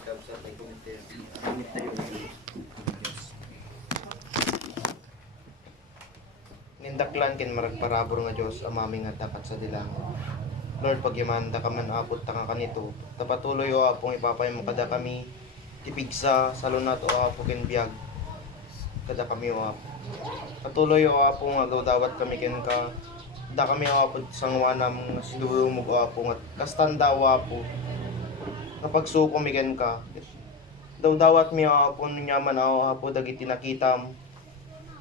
Kapsa may komite. Nindaklan kin maragparabor nga Diyos amami nga dapat sa dilang. Lord, pagyamanda ka man apot ta ka kanito. Tapatuloy o apong ipapay mo kada kami tipigsa salunat o apo kin biyag. Kada kami o apo. Patuloy o apo nga dawat kami kin ka. Da kami o apo sangwanam sidumog o apo nga kastanda o apo. Kapag suko mi ken ka. Dawat mi o apo nyaman o apo dagiti nakitam.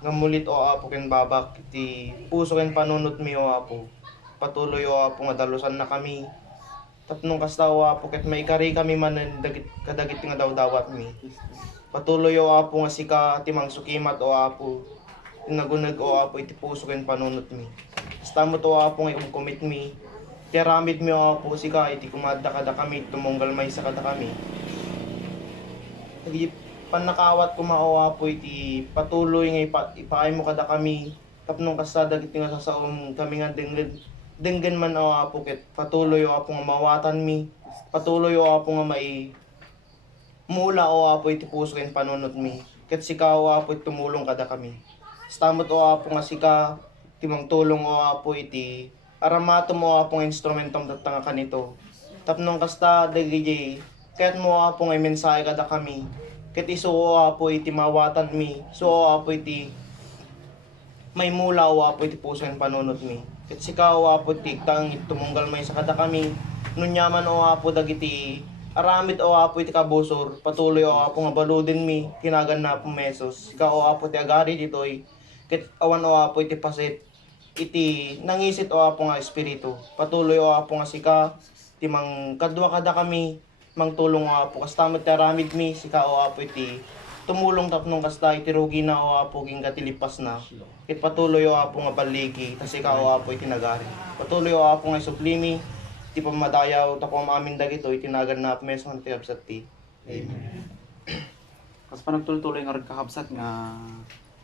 Ngamulit o apo ken babak iti puso ken panunot mi o apo. Patuloy o apo nga dalusan na kami. Tapnong kasta o apo ket maikari kami man dagit kadagit nga dawat mi. Patuloy o apo nga sika timang sukimat o apo. Nagunag o apo iti puso ken panunot mi. Stamot o apo nga commit mi. Tiyaramid mi o apo sika iti kumadda kada kami tumunggal may sa kada kami. Iti panakawat kumao apo iti patuloy nga ipaay mo kada kami. Tapnong kasta dagit nga sasaom kami nga denggen man o apo ket patuloy o apo nga mawatan mi. Patuloy o apo nga mai mula o apo iti puso ken panunot mi. Ket sika o apo iti tumulong kada kami. Stamot o apo nga sika timang tulong o apo iti aramato mo apo nga instrumentom tatanga kanito. Tapnong kasta dagiti ket mo apo nga mensahe kada kami. Ket isu o apo iti mawatan mi. So o apo iti may mula o apo iti puso ken panunot mi. Ket sika o apo iti tang tumunggal may sa kada kami. Nunyaman o apo dagiti aramid o apo iti kabusor. Patuloy o apo nga baludin mi kinagan na po mesos. Sika o apo ti agari ditoy. Ket awan o apo iti pasit iti nangisit o apo nga espiritu. Patuloy o apo nga sika ti mang kadwa kada kami mang tulong o apo kastamot ti aramid mi sika o apo iti tumulong tapnong kasta iti rugi na o apo king katilipas na. Ket patuloy o apo nga baligi kasi ka o apo iti nagari. Patuloy o apo nga suplimi ti pamadayaw tapo amin dagito itinagan na mes man ti absat ti. Amen. Kas panagtuloy nga red kakabsat nga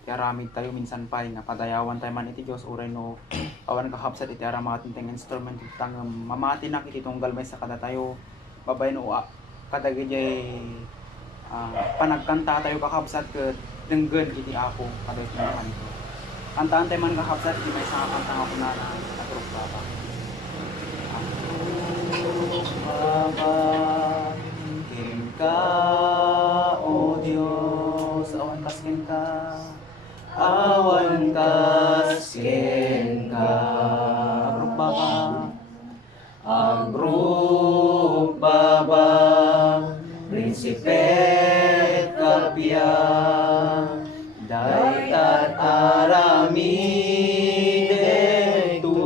iti aramid tayo minsan pa nga padayawan tayo man iti Dios uray no awan kakabsat iti aramatin tayong instrument iti tang mamati na iti tunggal may sa kada tayo babay no kadagiti panagkanta tayo kakabsat ket denggen iti ako kada tinahan ko. Kantaan tayo man kakabsat iti may sa kanta nga kunana nagrok baba. Baba ken ka o Dios awan kasken ka awan kasken ka nagrok baba agrok baba prinsipet kapya daytat aramid tu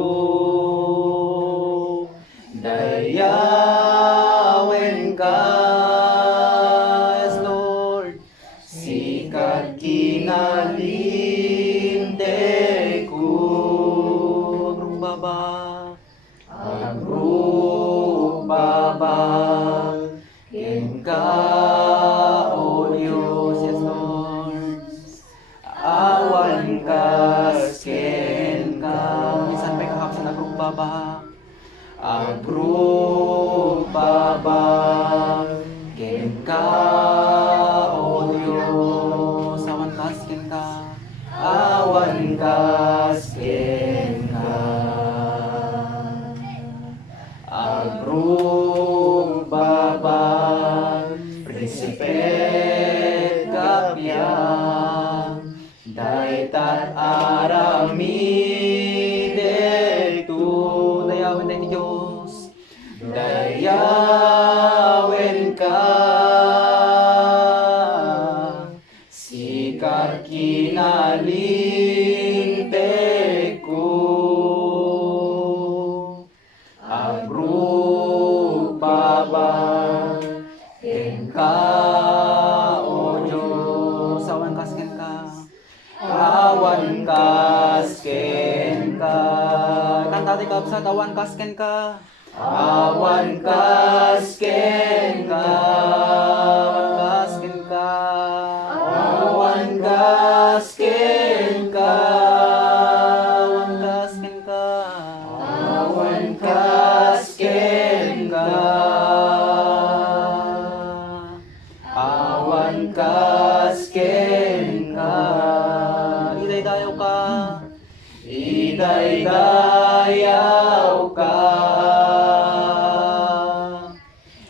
dayawen ka yes Lord sikat kinalinte ko agrok baba ken ka o Diyos yes Lord awan kasken ka minsan may kakabsat agrok baba ken ka o Diyos awan kasken ka agrok baba prinsipet kapya daytat aramid tu dayawen tayo ni Diyos dayawen ka sikat kinalinte ko agrok baba ken ka o Diyos awan kasken ka kanta ti kabsat awan kasken ka awan kasken ka awan kasken ka Idaydayaw ka.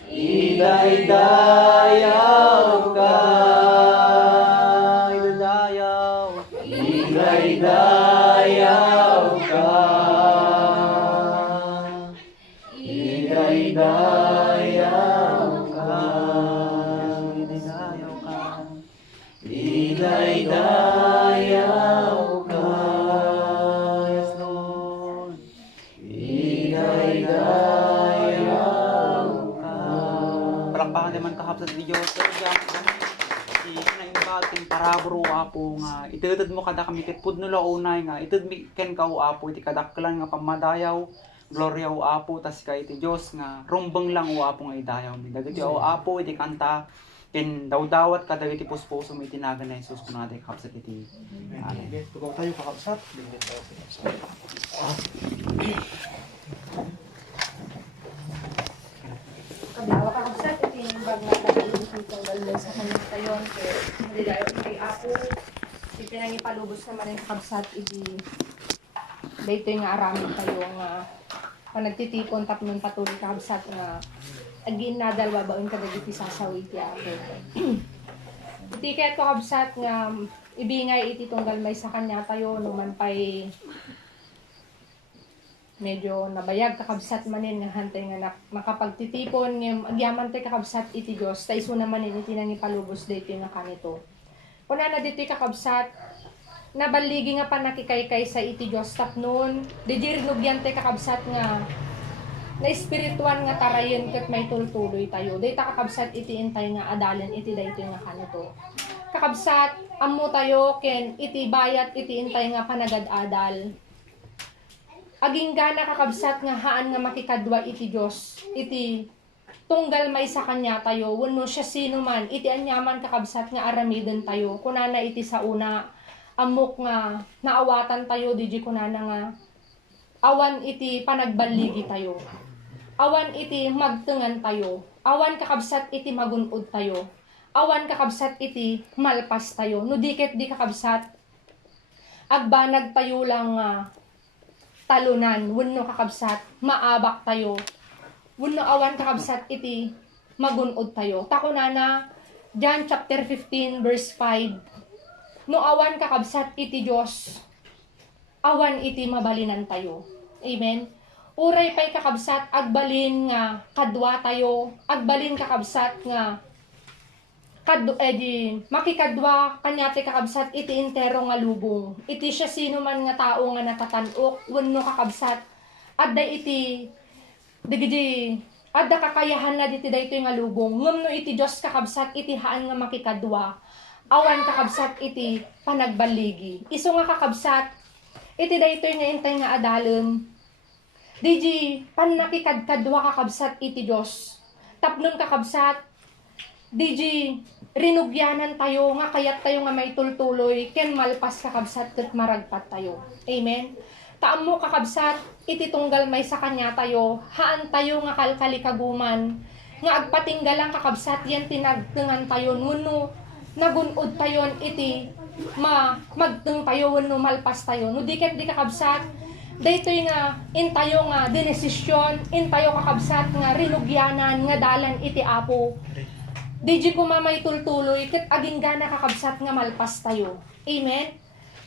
Idaydayaw ka. Idaydayaw. Idaydayaw ka. Idaydayaw ka. Idaydayaw ka. Idaydayaw ka. Yes, Lord. Idaydayaw ka. Palakpakan naman kahapsat di Diyos. Sir, gamit kami. Sinaibatin parabro apo nga. Itutod mo kada kami ket pudno launay nga. Itud mi ken ka apo iti kadaklan nga pamadayaw. Gloria o apo tas ka iti Diyos nga rumbang lang o apo nga idayaw. Dagiti o apo iti kanta ken dawdawat kada iti puspuso mo itinagan na Jesus kuno natin kapsat iti. Amen. Tugaw tayo kakabsat. Bingit tayo sa Kabilawa ka kabsat, ito yung bag na tagalubos nitong galay sa kanyang tayon. Kaya hindi dahil kay Apo, ito nang ipalubos naman yung kabsat, idi dito yung aramin tayo nga panagtitipon tapnon patuloy ka kabsat nga agin na dalwa baon ka dagiti sasawi ti Apo. Iti kaya ko kabsat nga ibingay iti tunggal may sa kanya tayo numan pa'y medyo nabayag kakabsat manin nga hantay nga makapagtitipon ng agyaman tay kakabsat iti Diyos ta iso naman iti nang ipalubos dito nga kanito. Kuna na dito kakabsat nabaligi nga panakikaykay sa iti Diyos tapnon di rinugyan tay kakabsat nga na espirituan nga tarayen ket may tultuloy tayo. Dayta kakabsat iti intay nga adalen iti dayto nga kanito. Kakabsat ammo tayo ken iti bayat iti intay nga panagad-adal. Aging gana kakabsat nga haan nga makikadwa iti Diyos, iti tunggal may sa kanya tayo, wano siya sino man, iti anyaman kakabsat nga aramiden tayo, kunana iti sa una, amok nga naawatan tayo, diji kunana nga, awan iti panagbaligi tayo, awan iti magtengan tayo, awan kakabsat iti magunod tayo, awan kakabsat iti malpas tayo, no diket di kakabsat, agbanag tayo lang talunan, wano kakabsat, maabak tayo, wano awan kakabsat iti magunod tayo. Takunana, John chapter 15 verse 5, no awan kakabsat iti Diyos, awan iti mabalinan tayo. Amen? Uray pa'y kakabsat, agbalin nga kadwa tayo, agbalin kakabsat nga makikadwa kanyati kakabsat iti intero nga lubong. Iti siya sino man nga tao nga natatanok, wano kakabsat, adda iti, adda kakayahan na diti dayto nga lubong. Ngumno iti Diyos kakabsat, iti haan nga makikadwa, awan kakabsat iti panagbaligi. Iso nga kakabsat, iti dayto nga intay nga adalem, pan nakikadkadwa kakabsat iti Diyos. Tapnon kakabsat, rinugyanan tayo nga kayat tayo nga may tultuloy ken malpas kakabsat ket maragpat tayo. Amen. Taammo kakabsat iti tunggal may sa kanya tayo, haan tayo nga kalkalikaguman nga agpatinggalang kakabsat yan tinagtengan tayo wenno nagunod tayon iti magteng tayo wenno malpas tayo. No diket di kakabsat daytoy nga intayo nga dinesisyon, intayo kakabsat nga rinugyanan nga dalan iti Apo. Diji ko mamay tultuloy, ket aging gana kakabsat nga malpas tayo. Amen?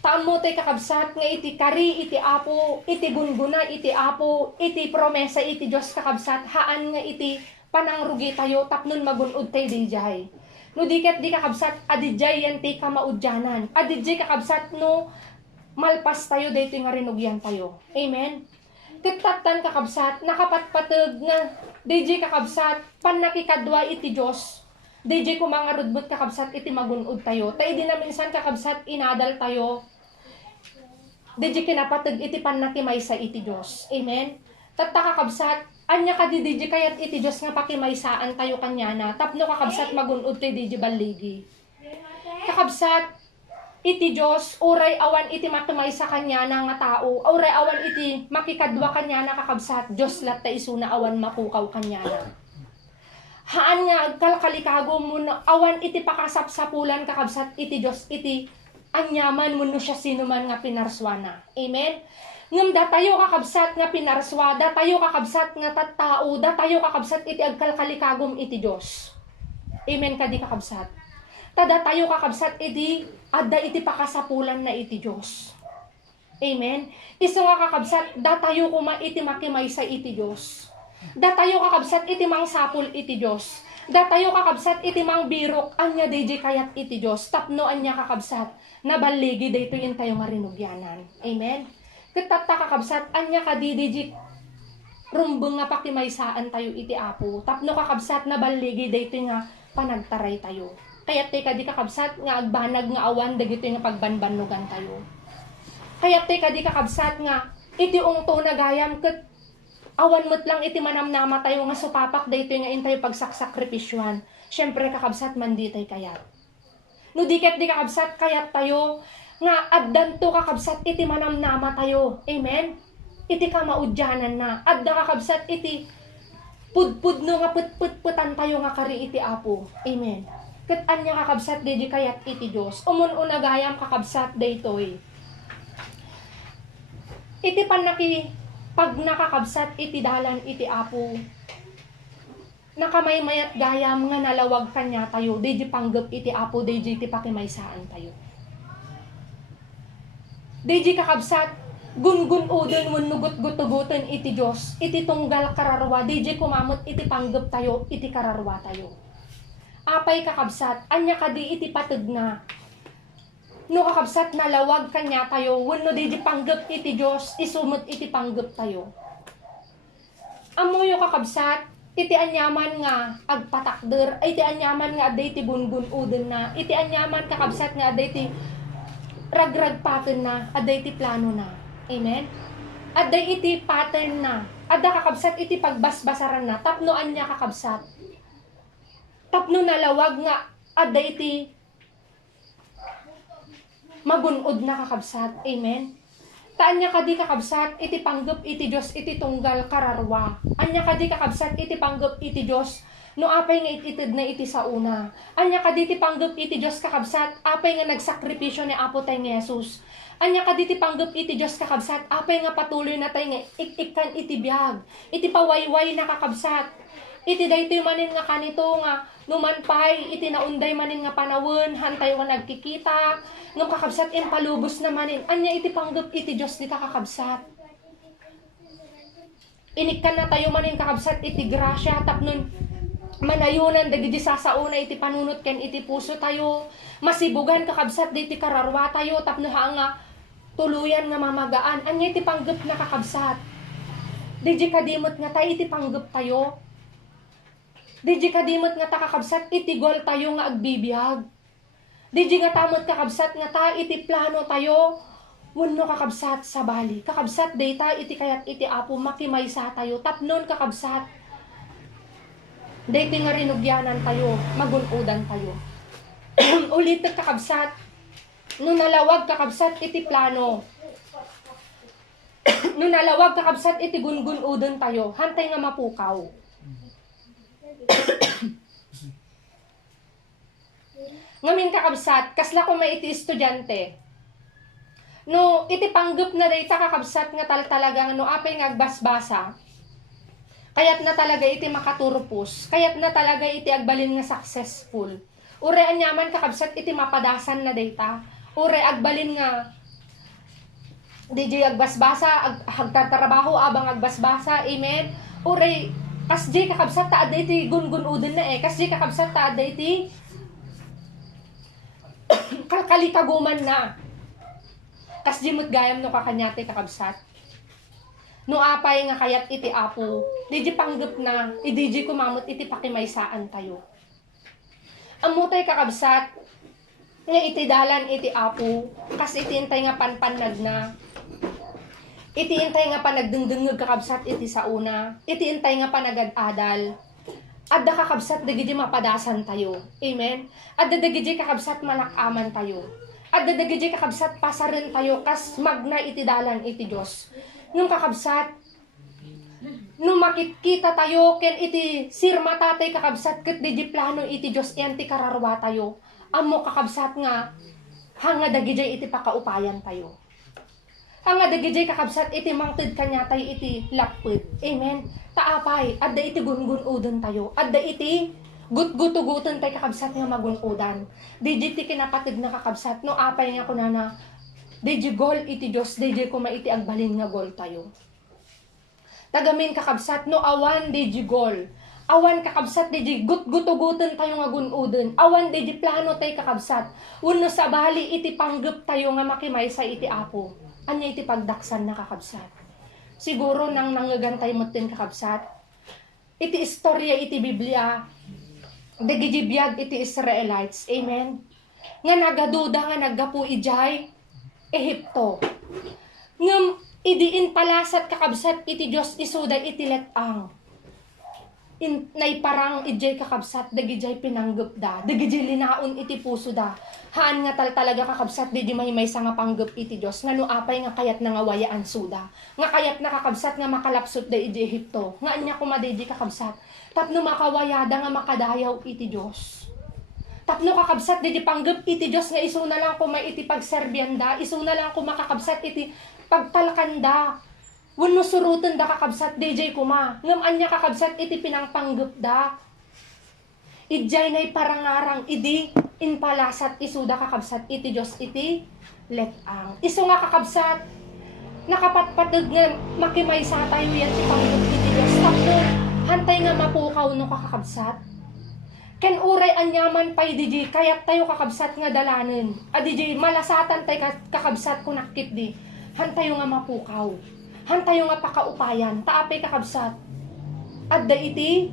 Taammo tay kakabsat nga iti kari, iti Apo, iti gunguna, iti Apo, iti promesa, iti Diyos kakabsat, haan nga iti panangrugi tayo, tapnon magunod tayo dijay. No diket di kakabsat, adijay yan ti kamaudyanan. Adijay kakabsat no, malpas tayo, dito nga rinugyan tayo. Amen? Kitatan kakabsat, nakapatpatag nga, diji kakabsat, panakikadwa iti Diyos. DJ ko mga rudbot kakabsat iti magunod tayo. Tayo din na minsan kakabsat inadal tayo. DJ kinapatag iti panakimay sa iti Diyos. Amen? Tatta kakabsat, anya ka di DJ kayat iti Diyos nga pakimaysaan tayo kanyana. Tapno kakabsat magunod tayo DJ baligi. Kakabsat, iti Diyos, uray awan iti matumay sa kanyana nga tao. Uray awan iti makikadwa kanyana kakabsat. Diyos lat ta isuna awan mapukaw kanyana. Haan nga kalkalikago mo na awan iti pakasapsapulan kakabsat iti Diyos iti anyaman mo no siya sino man nga pinarswana. Amen? Ngam datayo kakabsat nga pinarswa, datayo kakabsat nga tattao, datayo kakabsat iti agkalkalikagom iti Diyos. Amen kadi kakabsat. Tada tayo kakabsat iti adda iti pakasapulan na iti Diyos. Amen. Iso nga kakabsat, datayo kuma iti makimay sa iti Diyos. Datayo kakabsat iti mangsapul iti Diyos. Datayo kakabsat iti mangbirok anya DJ kayat iti Diyos. Tapno anya kakabsat, nabaligi dayto yun tayo marinugyanan. Amen. Katatta kakabsat, anya kadidijik rumbeng nga pakimaysaan tayo iti Apo. Tapno kakabsat na baligi dayto nga panagtaray tayo. Kaya teka di kakabsat nga agbanag nga awan dagito nga pagbanbanugan tayo. Kaya teka di kakabsat nga iti ungto na gayam ket awan mo't lang iti manamnama tayo nga supapak dayto nga intay pagsakripisyuan. Syempre kakabsat manditay kayat. No diket di kakabsat kayat tayo nga addan to kakabsat iti manamnama tayo. Amen? Iti kamaudyanan na. Adda kakabsat iti pudpudno nga putputan tayo nga kari iti Apo. Amen? Ket anya kakabsat dedi kayat iti Dios. Umun-una gayam kakabsat daytoy. Iti panaki pag nakakabsat iti dalan iti Apo. Nakamamayat gayam nga nalawag kanya tayo. Dedi panggep iti Apo, dedi iti pakimaysaan tayo. DJ kakabsat, gun-gun udon mun nugot-gutuguton iti Diyos, iti tunggal kararwa, DJ kumamot iti panggap tayo, iti kararwa tayo. Apay kakabsat, anya kadi iti patid na. No kakabsat nalawag kanya tayo, wano DJ panggap iti Diyos, isumot iti panggap tayo. Amoyo kakabsat, iti anyaman nga agpatakder, iti anyaman nga aday iti gun-gun udon na, iti anyaman kakabsat nga aday iti ragrag pattern na, aday iti plano na. Amen? Aday iti pattern na. Ada kakabsat iti pagbasbasaran na. Tapno anya kakabsat. Tapno nalawag nga, aday iti magunod na kakabsat. Amen? Anya kadi kakabsat, iti panggap iti Diyos, iti tunggal kararwa. Anya kadi kakabsat, iti panggap iti Diyos, no apay nga ititid na iti sa una. Anya kaditi panggap iti Diyos kakabsat, apay nga nagsakripisyo ni Apo tayo nga Jesus. Anya kaditi panggap iti Diyos kakabsat, apay nga patuloy na tayo nga ikan iti biyag. Iti pawayway na kakabsat. Iti daytoy manin nga kanito nga numanpay, iti naunday manin nga panawon, hantay nga nagkikita, ngam kakabsat impalubos na manin. Anya iti panggap iti Diyos dita kakabsat. Inikkan na tayo manin kakabsat iti grasya, tapnon manayunan dagiti sasauna iti panunot ken iti puso tayo, masibugan kakabsat diti kararwa tayo, tapno nga tuluyan nga mamagaan. Anya iti panggap na kakabsat. Diji kadimot nga tayo iti panggap tayo. Diji kadimot nga ta kakabsat iti gol tayo nga agbibiyag. Diji nga tamot kakabsat nga ta iti plano tayo. Wenno kakabsat sa bali. Kakabsat dayta iti kayat iti Apo makimaysa tayo. Tapnon kakabsat. Dayti nga rinugyanan tayo, magunudan tayo. Ulit kakabsat. Nung nalawag kakabsat iti plano. Nung nalawag kakabsat iti gun-gunudan tayo. Hantay nga mapukaw. Ngamin kakabsat, kasla ko may iti estudyante. No, iti panggap na dayta kakabsat nga talagang no apay nga agbasbasa. Kayat na talaga iti makaturupos. Kayat na talaga iti agbalin nga successful. Ure anyaman kakabsat iti mapadasan na dayta. Ure agbalin nga DJ agbasbasa, agtatrabaho abang agbasbasa. Amen. Ure kasdi kakabsat taada iti gun-gunudan na kasdi kakabsat taada iti kalkalikaguman na. Kasdi mo't gayam no kakanyate kakabsat. No apay nga kayat iti Apo, DJ panggap na, DJ kumamot iti pakimaysaan tayo. Amutay kakabsat, nga iti dalan iti Apo, kas iti intay nga panpanag na. Iti intay nga panagdengdengeg kakabsat iti sa una, iti intay nga panagad-adal. Adda kakabsat dagiti mapadasan tayo. Amen? Adda dagiti kakabsat manakaman tayo. Adda dagiti kakabsat pasarin tayo kas magna iti dalan iti Dios. Nung kakabsat, nung makikita tayo, ken iti sirma tatay kakabsat, ket di plano iti Diyos, yan ti kararwa tayo. Amo kakabsat nga, hanga dagijay iti pakaupayan tayo. Ang adagijay kakabsat iti mangted kanya tayo iti lapid. Amen. Taapay, adda iti gungunudan tayo. Adda iti gutgutugutan tayo kakabsat nga magunudan. Diji ti kinapatid na kakabsat, no apay nga kunana, diji gol iti Diyos, diji kuma iti agbalin nga gol tayo. Tagamin kakabsat, no awan diji gol. Awan kakabsat, diji gutgutugutan tayo nga gunudan. Awan diji plano tayo kakabsat. Uno sa bali iti panggap tayo nga makimay sa iti apo. Anya iti pagdaksan na kakabsat. Siguro nang nanggagantay mo tin kakabsat. Iti istorya iti Biblia. Dagijibiyag iti Israelites. Amen. Nga nagaduda nga naggapu ijay Ehipto. Ngam idiin palasat kakabsat iti Diyos isuda iti letang. Naiparang ijay kakabsat dagijay pinanggap da. Dagijay linaon iti puso da. Haan nga talaga kakabsat di may nga panggap iti Diyos. Nga nuapay nga kayat na nga wayaan suda. Nga kayat na kakabsat nga makalapsot da iti Ehipto. Nga anya kumadidi kakabsat. Tapno makawayada nga makadayaw iti Diyos. Tapno kakabsat di panggap iti Diyos nga iso na lang kumay iti pagserbyanda. Iso na lang kumakakabsat iti pagtalakanda. Wano surutan da kakabsat DJ kuma. Ngam anya kakabsat iti pinangpanggap da. Ijay na'y parangarang idi inpalasat isuda kakabsat iti Diyos iti letang. Iso nga kakabsat nakapatpatag nga makimay sa tayo yan ti panggap iti Diyos. Tapno hantay nga mapukaw no kakabsat. Ken uray anyaman pay DJ kayat tayo kakabsat nga dalanen. DJ malasatan tayo kakabsat kunakit di. Hantay nga mapukaw. Hantayo nga pakaupayan, taapay kakabsat. Adda iti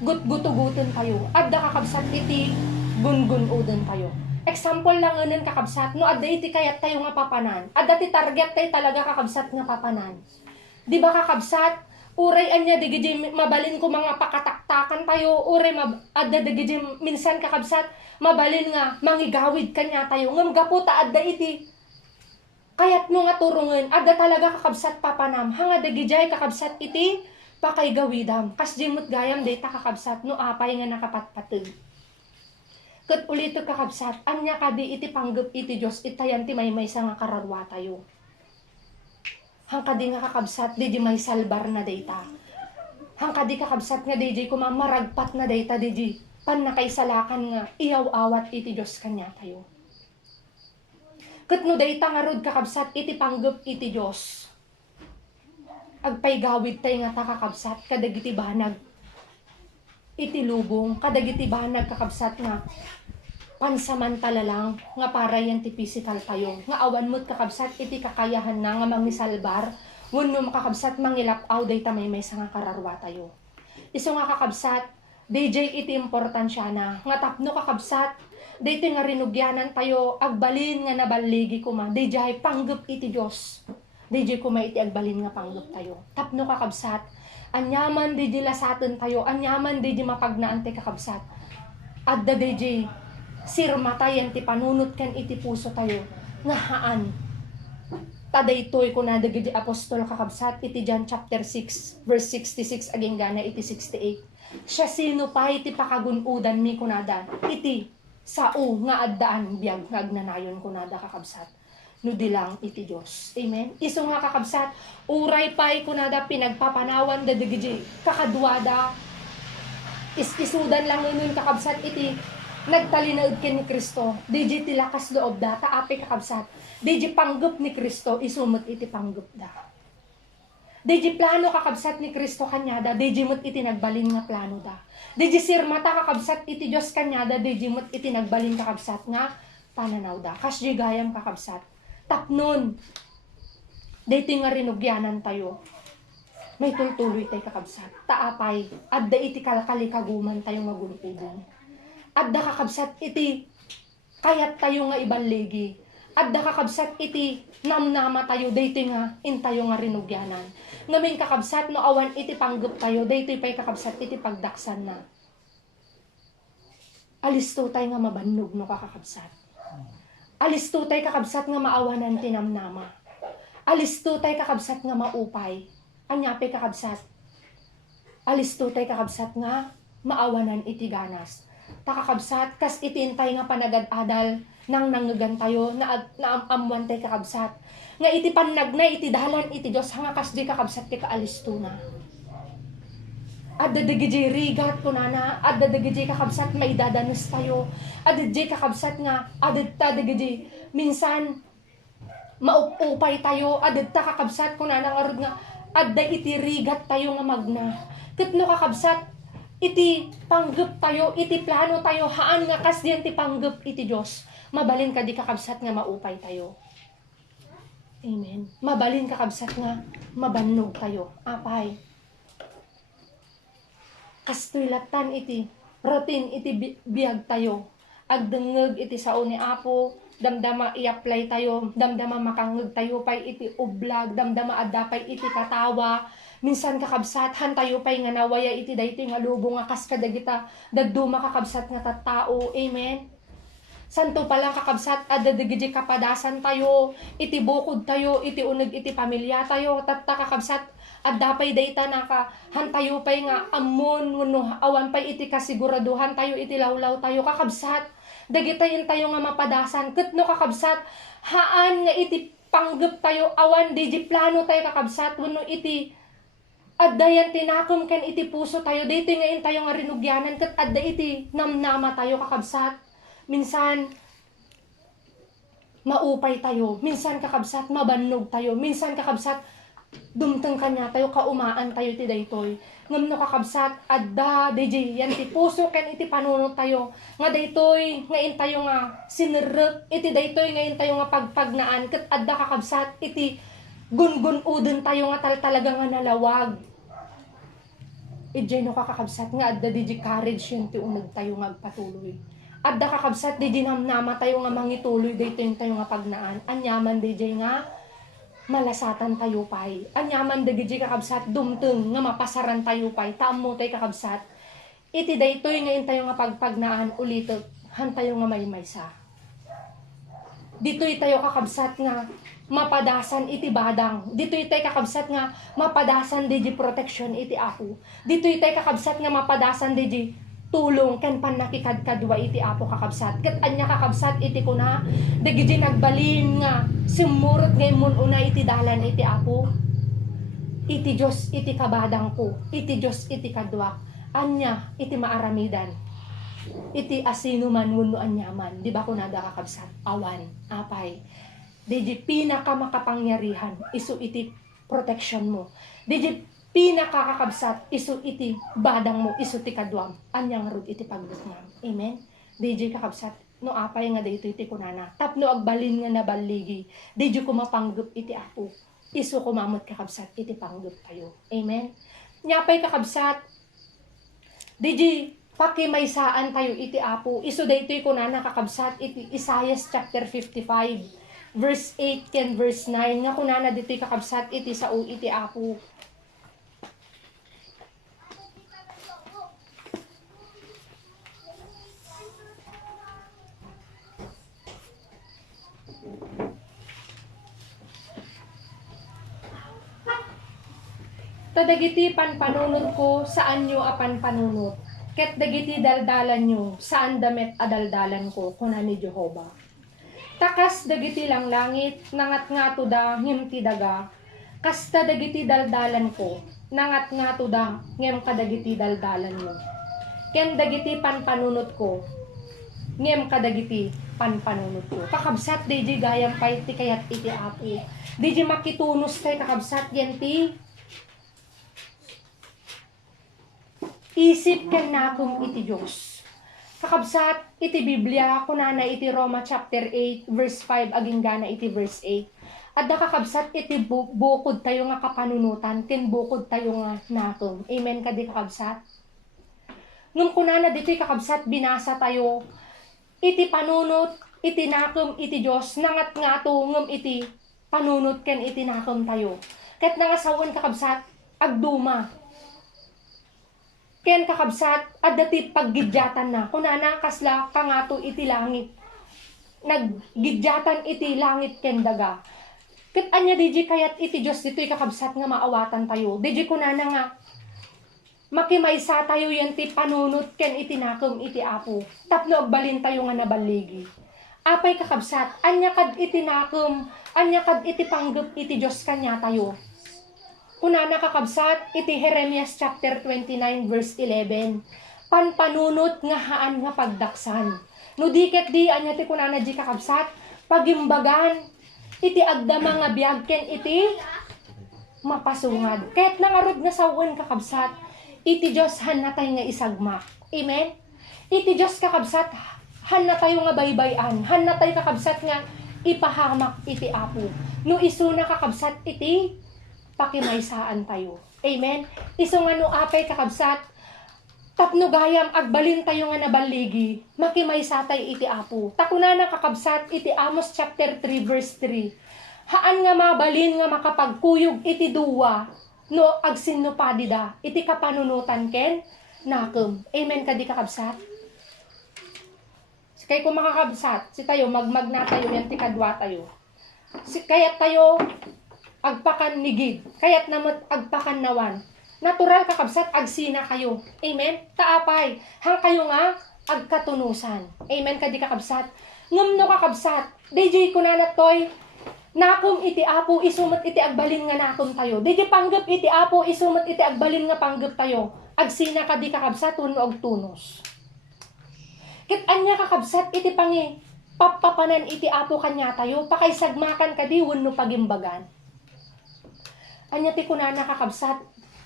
gutgutugutan tayo. Adda kakabsat iti gungunudan tayo. Example lang ngayon kakabsat, no adda iti kayat tayo nga papanan. Adda ti target tayo talaga kakabsat nga papanan. Di ba kakabsat? Uray anya digidi mabalin ko mga pakataktakan tayo. Uray adda digidi minsan kakabsat mabalin nga mangigawid kanya tayo. Ngam gaputa adda iti kayat mo nga turungan, adda talaga kakabsat papanam, hanga dagijay kakabsat iti pakaygawidam. Kas jimot gayam data kakabsat no apay nga nakapatpatid. Kat ulito kakabsat, anya kadi iti panggap iti Diyos itayan ti may nga kararwa tayo. Hangka di nga kakabsat, di may salbar na data. Hangka di kakabsat nga di kumamaragpat na data di pan nakaisalakan nga iyaw-awat iti Diyos kanya tayo. Kat no dayta nga rod kakabsat iti panggap iti Diyos. Agpaygawid tayo nga takakabsat kadagiti banag iti lubong, kadagiti banag kakabsat nga pansamantala lang nga para yan ti physical tayo. Nga awan mo't kakabsat iti kakayahan na nga mangisalbar wenno makakabsat mangilapaw dayta may nga kararwa tayo. Iso nga kakabsat DJ iti importansya na nga tapno kakabsat dito nga rinugyanan tayo, agbalin nga nabaligi kuma, DJ panggap iti Diyos. DJ kuma iti agbalin nga panggap tayo. Tapno kakabsat, anyaman DJ lasatan tayo, anyaman DJ mapagnaan ti kakabsat. Adda DJ, sirmatayan ti panunot kan iti puso tayo, nga haan. Tadaytoy ko na dagiti apostol kakabsat, iti John chapter 6, verse 66, aging gana iti 68. Siya sino pa iti pakagunudan mi kunada, iti sao nga addaan biyag nga agnanayon ko nada kakabsat no dilang iti Diyos. Amen. Iso nga kakabsat uray pay kunada pinagpapanawan da digiji kakadwada isudan lang nun kakabsat iti nagtalinaod ken ni Kristo. Diji ti lakas loob da taapi kakabsat. Diji panggap ni Kristo isumot iti panggap da. Diji plano kakabsat ni Kristo kanyada, diji mo't iti nagbalin nga plano da. Diji sirmata kakabsat iti Diyos kanyada, diji mo't iti nagbalin kakabsat nga pananaw da. Kasdi gayam kakabsat. Tapnon, dito nga rinugyanan tayo. May tultuloy tayo kakabsat. Taapay, adda iti kalkalikaguman tayo nga gunpudon. Adda kakabsat iti kayat tayo nga ibaligi. Adda kakabsat iti namnama tayo, dito nga in tayo nga rinugyanan. Ngamin kakabsat no awan iti panggap tayo, dito pa'y kakabsat iti pagdaksan na. Alisto tayo nga mabannog no kakabsat. Alisto tayo kakabsat nga maawanan tinamnama. Alisto tayo kakabsat nga maupay. Anyapay kakabsat. Alisto tayo kakabsat nga maawanan iti ganas. Takakabsat, kas itintay nga panagad-adal nang nanggagan tayo na amuan tayo kakabsat. nga iti pannagnay iti dalan iti Dios hanga kasdi kakabsat ti kaalisto na. Adda dagiti rigat kunana, adda dagiti kakabsat maidadanos tayo, adda dagiti kakabsat nga adda dagiti minsan maupupay tayo, adda kakabsat kunana nga rod nga adda iti rigat tayo nga magna. Ket no kakabsat iti panggep tayo, iti plano tayo, haan nga kasdian ti panggep iti Dios. Mabalin ka di kakabsat nga maupay tayo. Amen. Mabalin kakabsat nga mabannog tayo. Apay. Kastulatan iti routine iti biyag tayo. Agdengeg iti sao ni Apo, damdama i-apply tayo, damdama makangeg tayo pay iti ublag, damdama adda pay iti katawa. Minsan kakabsat han tayo pay nga nawaya iti dayti nga lubong nga kas kadagita dadduma kakabsat nga tattao. Amen. Santo palang kakabsat adda dagiti kapadasan tayo, iti bukod tayo, iti uneg iti pamilya tayo, tatta kakabsat adda pay dayta naka han tayo pay nga ammon wenno awan pay iti kasiguraduhan tayo, iti lawlaw tayo kakabsat. Dagitayin tayo nga mapadasan ket no kakabsat haan nga iti panggep tayo awan di plano tayo kakabsat wenno iti addayan tinakom ken iti puso tayo daytoy ngayon tayo nga rinugyanan ket adda iti namnama tayo kakabsat. Minsan maupay tayo, minsan kakabsat mabannog tayo, minsan kakabsat dumteng kanya tayo, kaumaan tayo ti daytoy. Ngem no kakabsat adda DJ yan ti puso ken iti panunot tayo nga daytoy ngayon tayo nga sinerek iti daytoy ngayon tayo nga pagpagnaan ket adda kakabsat iti gungun uden tayo nga talaga nga nalawag. Ijay no kakabsat nga adda DJ courage yun ti uneg tayo nga agpatuloy. Adda kakabsat di namnama tayo nga mangituloy daytoy tayo nga pagnaan. Anyaman DJ nga malasatan tayo pay. Anyaman DJ kakabsat dumteng nga mapasaran tayo pay. Taammo tayo kakabsat. Iti daytoy ngayon tayo nga pagpagnaan ulitot han tayo nga maymaysa. Ditoy tayo kakabsat nga mapadasan iti badang. Ditoy tayo kakabsat nga mapadasan DJ protection iti Apo. Ditoy tayo kakabsat nga mapadasan DJ tulong ken panakikadkadwa iti Apo kakabsat. Ket anya kakabsat iti kuna dagiti nagbalin nga sumurot ngayon una iti dalan iti Apo. Iti Dios iti kabadang ko, iti Dios iti kadwa. Anya iti maaramidan. Iti asino man wenno anyaman, di ba kunada kakabsat? Awan, apay. Diji pinaka makapangyarihan isu iti protection mo. Diji pinakakakabsat isu iti badang mo isu ti kadwam anyang rod iti pagdutngam. Amen. DJ kakabsat no apay nga daytoy iti kunana tapno agbalin nga naballigi DJ kumapanggep iti Apo isu kumamot kakabsat iti panggep tayo. Amen. Nyapay kakabsat DJ pakimaysaan tayo iti Apo isu daytoy kunana kakabsat iti Isaiah chapter 55 verse 8 ken verse 9 nga kunana ditoy kakabsat iti sao iti Apo. Tadagiti panpanunod ko saan nyo apan panunod. Ket dagiti daldalan nyo saan damet adaldalan ko kuna ni Jehova. Takas dagiti lang langit nangat nga da ngem ti daga. Kasta dagiti daldalan ko nangat nga da ngem kadagiti daldalan nyo. Ken dagiti panpanunod ko ngem kadagiti panpanunod ko. Kakabsat DJ gayam pay ti kayat iti Apo. DJ makitunos kay kakabsat yan ti isip ken nakum iti Dios. Kakabsat iti Biblia kunana iti Roma chapter 8 verse 5 aging gana iti verse 8. Adda kakabsat iti bukod tayo nga kapanunutan ken bukod tayo nga nakum. Amen kadi kakabsat. Ngem kunana ditoy kakabsat binasa tayo iti panunot iti nakum iti Dios nangat nga to ngem iti panunot ken iti nakum tayo. Ket nangasawen kakabsat agduma ken kakabsat adda ti paggidyatan na kunana kasla kangato iti langit naggidyatan iti langit ken daga ket anya DJ kayat iti Dios ditoy kakabsat nga maawatan tayo DJ kunana nga makimaysa tayo yan ti panunot ken iti nakem iti Apo tapno agbalin tayo nga naballigi apay kakabsat, anya kad iti nakem, anya kad iti panggep iti Diyos kanya tayo. Kunana kakabsat, iti Jeremias chapter 29 verse 11, panpanunot nga haan nga pagdaksan. No diket di, anya ti kunana di kakabsat, pagimbagan, iti agdama nga biag ken iti mapasungad. Kahit nangarod nga sawen kakabsat, iti Diyos hanatay nga isagmak. Amen? Iti Diyos kakabsat, hanatay nga baybayan, hanatay kakabsat nga ipahamak iti Apo. No iso na kakabsat iti pakimaysaan tayo. Amen? Iso nga no apay kakabsat, tapno gayam agbalin tayo nga nabaligi, makimaysatay iti Apo. Takuna na kakabsat iti Amos chapter 3 verse 3. Haan nga mabalin nga makapagkuyog iti duwa, no agsinno padida, iti kapanunutan ken nakem. Amen kadi kakabsat. Kaya kung makakabsat, si tayo, magmag na tayo, yan tikadwa tayo. Kaya't tayo, agpakan nigid. Kaya't namot agpakan nawan. Natural kakabsat, agsina kayo. Amen? Taapay, hang kayo nga, agkatunusan. Amen kadi kakabsat. Ngam no kakabsat, DJ ko na natoy, nakum iti Apo, isumot iti agbalin nga nakum tayo. DJ panggap iti Apo, isumot iti agbalin nga panggap tayo. Agsina kadi kakabsat, tuno og tunos. Kit anya kakabsat iti pangi papapanan iti Apo kanya tayo pakaisagmakan kadi wenno pagimbagan. Anya ti kunana kakabsat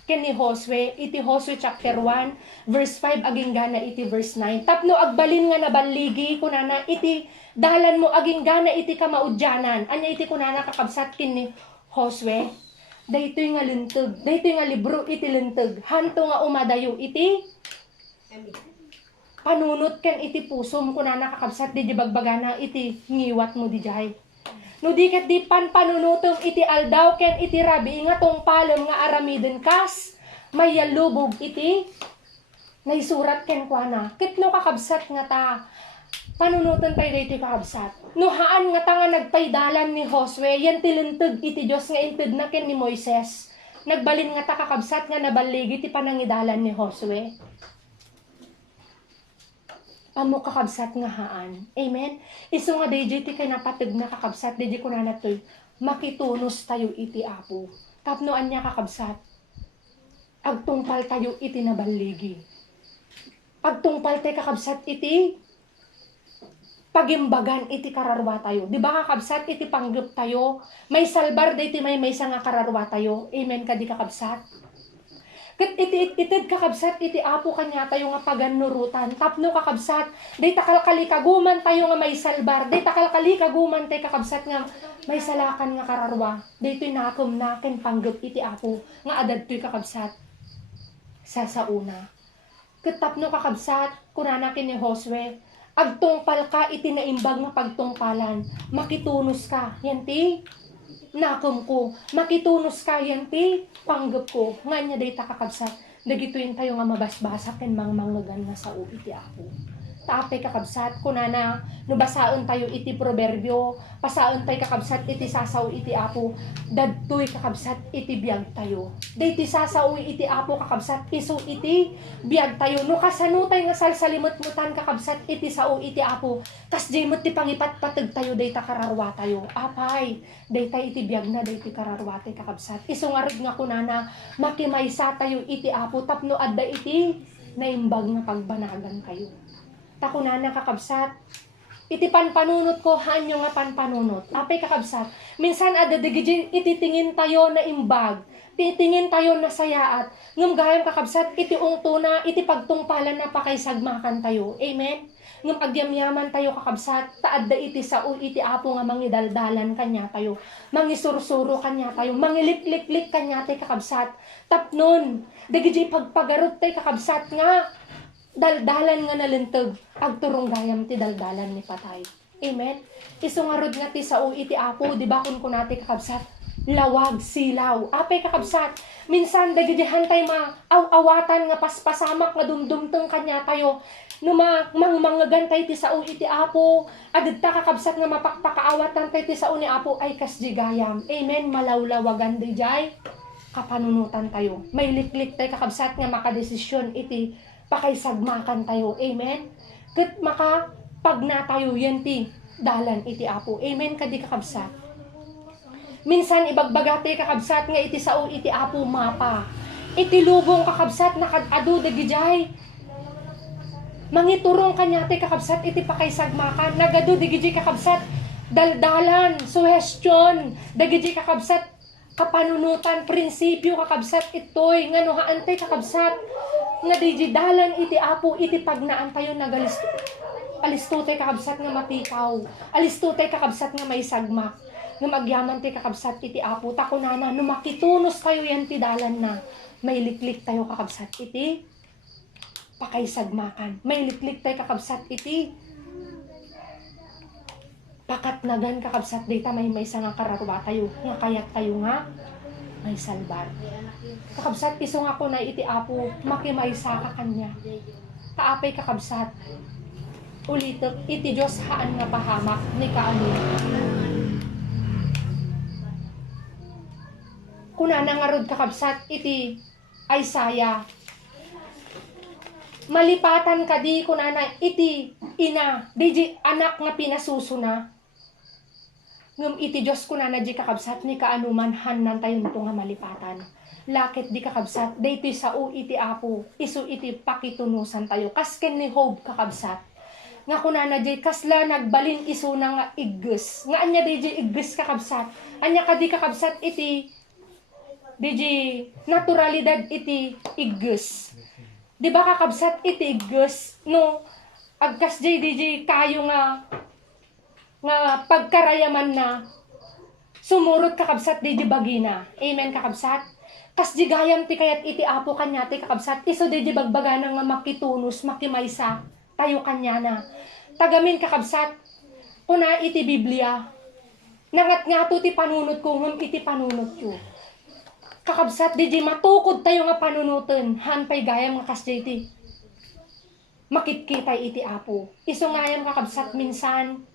ken ni Josue iti Josue chapter 1 verse 5 aging gana iti verse 9. Tapno agbalin nga nabaligi kunana iti dalan mo aging gana iti kamaudyanan. Anya iti kunana kakabsat ken ni Josue. Daytoy nga linteg, daytoy nga libro iti linteg. Hanto nga umadayo iti panunot ken iti pusom kuna nakakabsat di bagbagana iti ngiwat mo di jay. No di ket di panunutom iti aldaw ken iti rabi nga tungpalem nga aramiden kas mayalubog iti naisurat ken kuana. Ket no kakabsat nga ta panunuton tayo iti kakabsat. No haan nga ta nga nagpaydalan ni Josue yan tilinteg iti Dios nga inted na ken ni Moises. Nagbalin nga ta kakabsat nga nabaligi iti panangidalan ni Josue. Amo kakabsat nga haan. Amen? Iso nga DJ ti kay napateg na kakabsat, DJ ko na natoy, makitunos tayo iti Apo. Tapno anya kakabsat, agtungpal tayo iti nabaligi. Agtungpal tayo kakabsat iti pagimbagan iti kararwa tayo. Di ba kakabsat iti panggap tayo, may salbar da iti may nga kararwa tayo. Amen ka di kakabsat? Ket itid kakabsat iti Apo kanya tayo nga paganurutan. Tapno kakabsat, day takalkalikaguman tayo nga may salbar. Day takalkalikaguman tayo kakabsat nga may salakan nga kararwa. Day to'y nakum naken panggap iti Apo nga adad to'y kakabsat sa sauna. Ket tapno kakabsat, kunanakin ni Josue, agtungpal ka iti naimbag nga pagtungpalan. Makitunos ka. Yan ti nakum ko, makitunos ka yan ti panggap ko. Nga niya day kakabsat, dagituin tayo nga mabasbasak ken mangmangagan nga sa iti Apo. Taapay kakabsat, kunana, nubasaon tayo iti proverbio, pasaon tayo kakabsat iti sasaw iti Apo, dadtoy kakabsat iti biag tayo. Diti sasaw iti Apo kakabsat, iso iti biag tayo. No kasano tayo nga salsalimot-mutan kakabsat iti sao iti Apo, kas jemot ti pangipat-patag tayo, dayta kararwa tayo. Apay, dayta iti biag na, dayti kararwa tayo kakabsat. Iso nga rig nga kunana, makimaysa tayo iti Apo, tapno adda iti naimbag nga pagbanagan kayo. Takuna na kakabsat, iti panpanunot ko, hanyo nga panpanunot. Apay kakabsat, minsan adadigijin ititingin tayo na imbag, titingin tayo na sayaat, ngam gayam kakabsat, iti ungtuna, iti pagtungpalan na pakaisagmakan tayo. Amen? Ngam agyamyaman tayo kakabsat, taadda iti sao iti Apo nga mangidaldalan kanya tayo, mangisursuro kanya tayo, mangilip-lip-lip kanya tayo kakabsat. Tapnon, dagijin pagpagarot tayo kakabsat nga, daldalan nga nalintag, agturong gayam ti daldalan ni patay. Amen? Isungarod nga ti sao iti Apo, di ba kun kunati kakabsat, lawag, silaw. Apay kakabsat, minsan dagidihan tayo awatan nga paspasamak nga dumdumteng kanya tayo, no mangmangagan tayo ti sao iti Apo, adad ta kakabsat nga mapakpakaawatan tayo ti sao ni Apo, ay kasdi gayam. Amen? Malawlawagan di jay, kapanunutan tayo. May liklik tayo kakabsat nga makadesisyon iti pakaisagmakan tayo. Amen? Ket makapag na tayo yan ti dalan iti Apo. Amen kadi kakabsat. Minsan ibagbagate kakabsat nga iti sao iti Apo mapa. Iti lubong kakabsat nakadado dagijay. Mangiturong kanyate kakabsat iti pakaysagmakan. Nagado dagijay kakabsat daldalan, suhestyon, dagijay kakabsat kapanunutan, prinsipyo kakabsat itoy ngano haantay kakabsat nga digidalan iti Apo iti pagnaan tayo nagalisto. Alistutay kakabsat nga matikaw. Alistutay kakabsat nga may sagmak. Nga magyaman ti kakabsat iti Apo. Takunana, no makitunos tayo yan ti dalan na. May liklik tayo kakabsat iti pakaysagmakan. May liklik tayo kakabsat iti pakatnagan kakabsat data may nga kararwa tayo. Nga kayat tayo nga may salbar. Kakabsat iso nga ko na iti Apo makimaysa ka kanya. Kaapay kakabsat ulitot iti Diyos haan nga pahamak ni kaano. Kunana nga rod kakabsat iti Isaiah. Malipatan kadi kunana iti ina, di anak nga pinasusuna. Ngem iti Diyos kunana di kakabsat ni kaanuman hanan tayo nito nga malipatan. Lakit di kakabsat, daytoy sao iti Apo, isu iti pakitunusan tayo. Kasken ni Job kakabsat. Nga kunana di kasla nagbalin isu na nga igges. Nga anya di igges kakabsat. Anya kadi kakabsat iti di naturalidad iti igges. Di ba kakabsat iti igges no agkas di kayo nga pagkarayaman na sumurot kakabsat di bagina. Amen kakabsat. Kas di gayam ti kayat iti Apo kanya ti kakabsat. Iso di bagbaga nga makitunos makimaysa tayo kanya na. Tagamin kakabsat kuna iti Biblia. Nangat nga to ti panunot ko ngem iti panunot yo. Kakabsat di matukod tayo nga panunutan hanpay gayam nga kasdi iti makitkitay iti Apo. Iso ngayam kakabsat minsan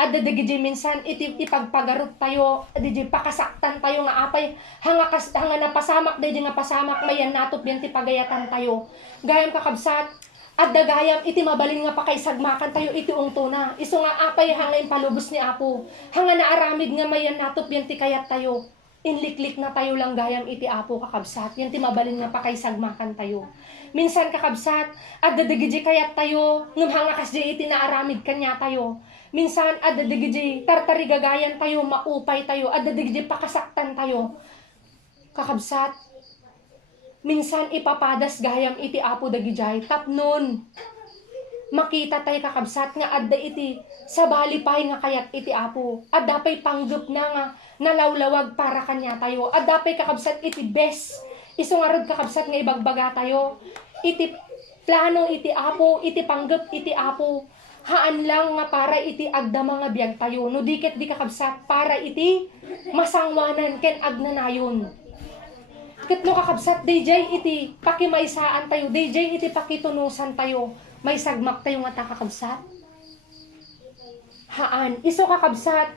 at dadagidi minsan iti ipagpagarot tayo, di pakasaktan tayo nga apay hanga napasamak di nga pasamak mayan natop yan ti pagayatan tayo. Gayam kakabsat at dagayam iti mabalin nga pakaysagmakan tayo iti ungtuna. Iso nga apay hanga impalubos ni Apo. Hanga naaramid nga mayan natop yan ti kayat tayo. Inliklik na tayo lang gayam iti Apo kakabsat. Yan ti mabalin nga pakaysagmakan tayo. Minsan kakabsat at dadagidi kayat tayo ngem hanga kasdi iti naaramid kanya tayo. Minsan addadigidi tartarigagayan tayo, maupay tayo, addadigidi pakasaktan tayo. Kakabsat, minsan ipapadas gayam iti Apo dagijay. Tapnon, makita tayo kakabsat nga adda iti sabalipay nga kayat iti Apo. Adda pay panggup na nga nalawlawag para kanya tayo. Adda pay kakabsat iti best. Iso nga rod kakabsat nga ibagbaga tayo. Iti plano iti Apo, iti panggup iti Apo. Haan lang nga para iti agda mga biyag tayo. No diket di kakabsat para iti masangwanan ken agnanayon. Ket no kakabsat DJ iti pakimaysaan tayo. DJ iti pakitunusan tayo. May sagmak tayo nga ta kakabsat. Haan. Iso kakabsat.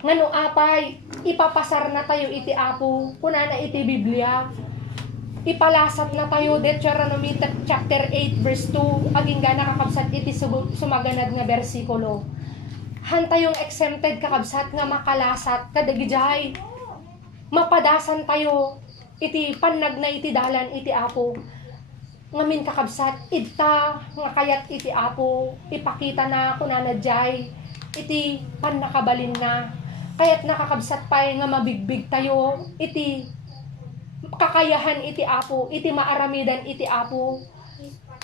Ngano apay ipapasar na tayo iti Apo. Kunana iti Biblia. Ipalasat na tayo Deuteronomy chapter 8 verse 2 aging gana kakabsat iti sumaganad nga bersikulo. Han tayong exempted kakabsat nga makalasat kadagijay. Mapadasan tayo iti panag na iti dalan iti Apo. Ngamin kakabsat idta nga kayat iti Apo ipakita na kunana jay iti pannakabalin na. Kayat nakakabsat pay nga mabigbig tayo iti kakayahan iti Apo, iti maaramidan iti Apo.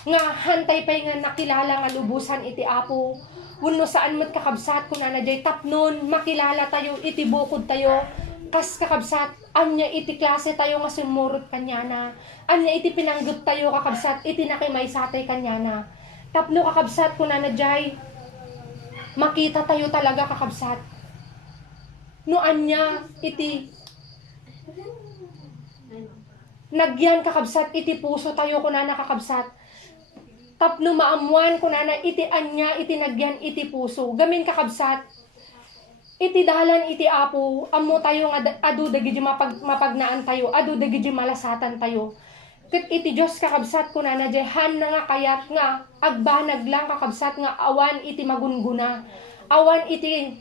Nga hantay pay nga nakilala nga lubusan iti Apo. Wenno saan met kakabsat kunana jay tapnon makilala tayo iti bukod tayo. Kas kakabsat anya iti klase tayo nga sumurot kanya na. Anya iti pinanggut tayo kakabsat iti nakimaysatay kanya na. Tapno kakabsat kunana jay makita tayo talaga kakabsat. No anya iti nagyan kakabsat iti puso tayo kunana kakabsat. Tapno maamuan kunana iti anya iti nagyan iti puso. Gamin kakabsat. Iti dalan iti Apo amo tayo nga adu dagiti mapagnaan tayo, adu dagiti malasatan tayo. Ket iti Diyos kakabsat ko na jay han na nga kayat nga agbanag lang kakabsat nga awan iti magunguna. Awan iti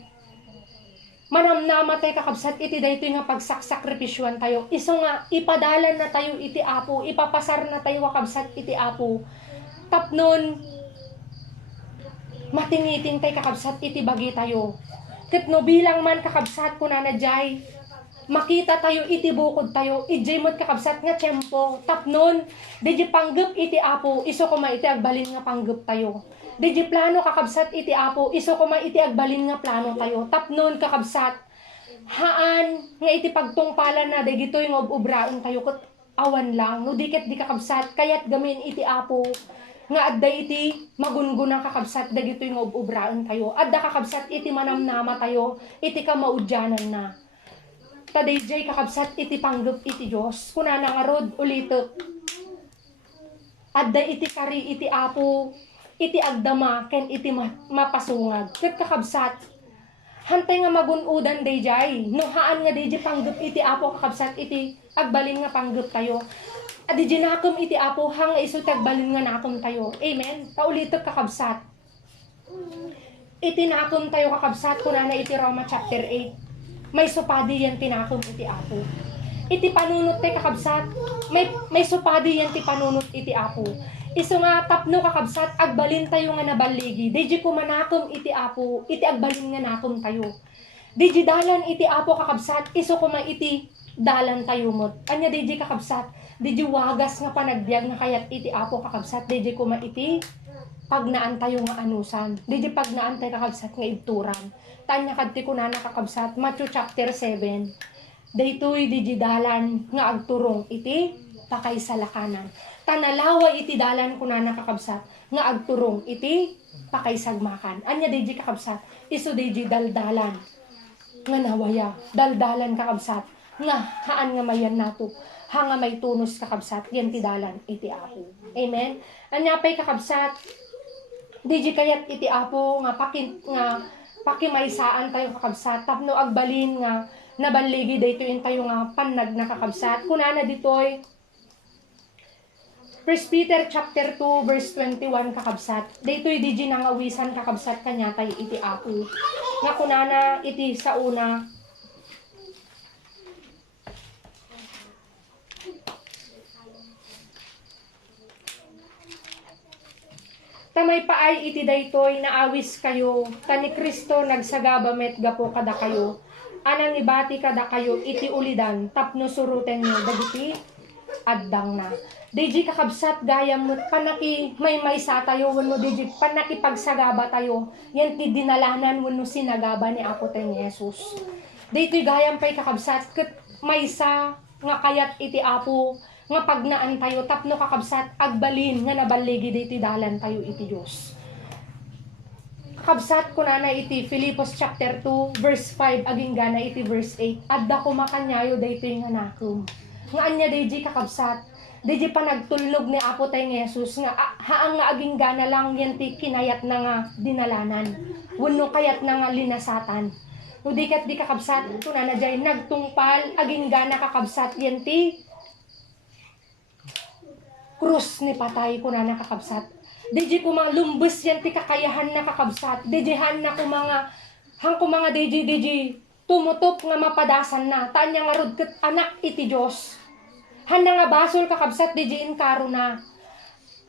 manamnamatay kakabsat iti daytoy nga pagsakripisyuan tayo. Iso nga ipadalan na tayo iti Apo, ipapasar na tayo kakabsat iti Apo. Tapnon matingiting tay kakabsat iti bagi tayo. Ket no bilang man kakabsat ko na jay makita tayo iti bukod tayo, ijay mo't kakabsat nga tiyempo. Tapnon, di panggap iti Apo, iso ko iti agbalin nga panggap tayo. Di plano kakabsat iti Apo, iso ko iti agbalin nga plano tayo. Tapnon kakabsat, haan nga iti pagtungpalan na, di gito'y nga ubraon tayo, kat awan lang, no diket di kakabsat, kayat gamin iti Apo, nga adda iti magungunang kakabsat, di gito'y nga ubraon tayo. Adda kakabsat iti manamnama tayo, iti kamaudyanan na. Tadayjay kakabsat iti panggap iti Diyos. Kuna nangarod ulitok. Adda iti kari iti Apo, iti agdama, ken iti mapasungag. Ket kakabsat, hantay nga magunudan dayjay. No haan nga dayjay panggap iti Apo kakabsat iti agbalin nga panggap tayo. Adi nakom iti Apo hang iso tagbalin nga nakom tayo. Amen. Paulitok kakabsat. Iti nakom tayo kakabsat kuna na iti Roma chapter 8. May supadi yan tinakom iti Apo. Iti panunot tay kakabsat, may supadi yan ti panunot iti Apo. Iso nga tapno kakabsat, agbalin tayo nga nabaligi. Deji ko manakom iti Apo, iti agbalin nga nakom tayo. Deji dalan iti Apo kakabsat, iso ko iti dalan tayo mot. Anya deji kakabsat, deji wagas nga panagbiag nga kayat iti Apo kakabsat, deji ko iti pagnaan tayo nga anusan. Deji pagnaan tayo kakabsat nga ibturan. Tanya kadti ko na nakakabsat, Matthew chapter 7. Daytoy digidalan nga agturong iti pakaysalakanan. Tanalawa iti dalan ko na nakakabsat, nga agturong iti pakaysagmakan. Anya digi kakabsat, iso digi daldalan. Nga nawaya, daldalan kakabsat, nga haan nga mayan nato, hanga may tunos kakabsat, yan ti dalan iti Apo. Amen? Anya pa'y kakabsat, digi kayat iti Apo, nga pakimaysaan tayo kakabsat, tapno agbalin nga nabaligi dayto in tayo nga panag nakakabsat. Kunana ditoy 1 Peter chapter 2 verse 21 kakabsat. Daytoy digi nangawisan kakabsat kanya tayo iti Apo. Nga kunana iti sa una tamay paay iti daytoy naawis kayo, tani Kristo nagsagabamet gapo kada kayo, anang ibati kada kayo iti ulidan, tapno suruten nyo, dagiti addang na. Deji kakabsat gayam mo, panaki may sa tayo, wano deji panaki pagsagaba tayo, yan ti dinalanan wano sinagaba ni Apo tayo ni Jesus. Daytoy gayam pa'y kakabsat, ket maysa nga kayat iti Apo, nga pagnaan tayo, tapno kakabsat, agbalin, nga nabaligi diti dalan tayo iti Diyos. Kakabsat ko na iti Filipos chapter 2, verse 5, aging gana iti verse 8, adda ko makanyayo dayto yung hanakom. Nga anya dayji kakabsat, dayji pa nagtulnog ni Apo tayo ng Jesus, nga haang nga aging gana lang yan ti kinayat na nga dinalanan, wano kayat na nga linasatan. Udikat di kakabsat, ko na jay nagtungpal, aging gana kakabsat yan ti krus ni patay ko na nakakabsat. Deji ko mga lumbus yan ti kakayahan na kakabsat. Dejihan na ko mga hang ko mga deji tumutop nga mapadasan na. Taan niya nga rod ket anak iti Diyos. Han na nga basol kakabsat deji inkaro na.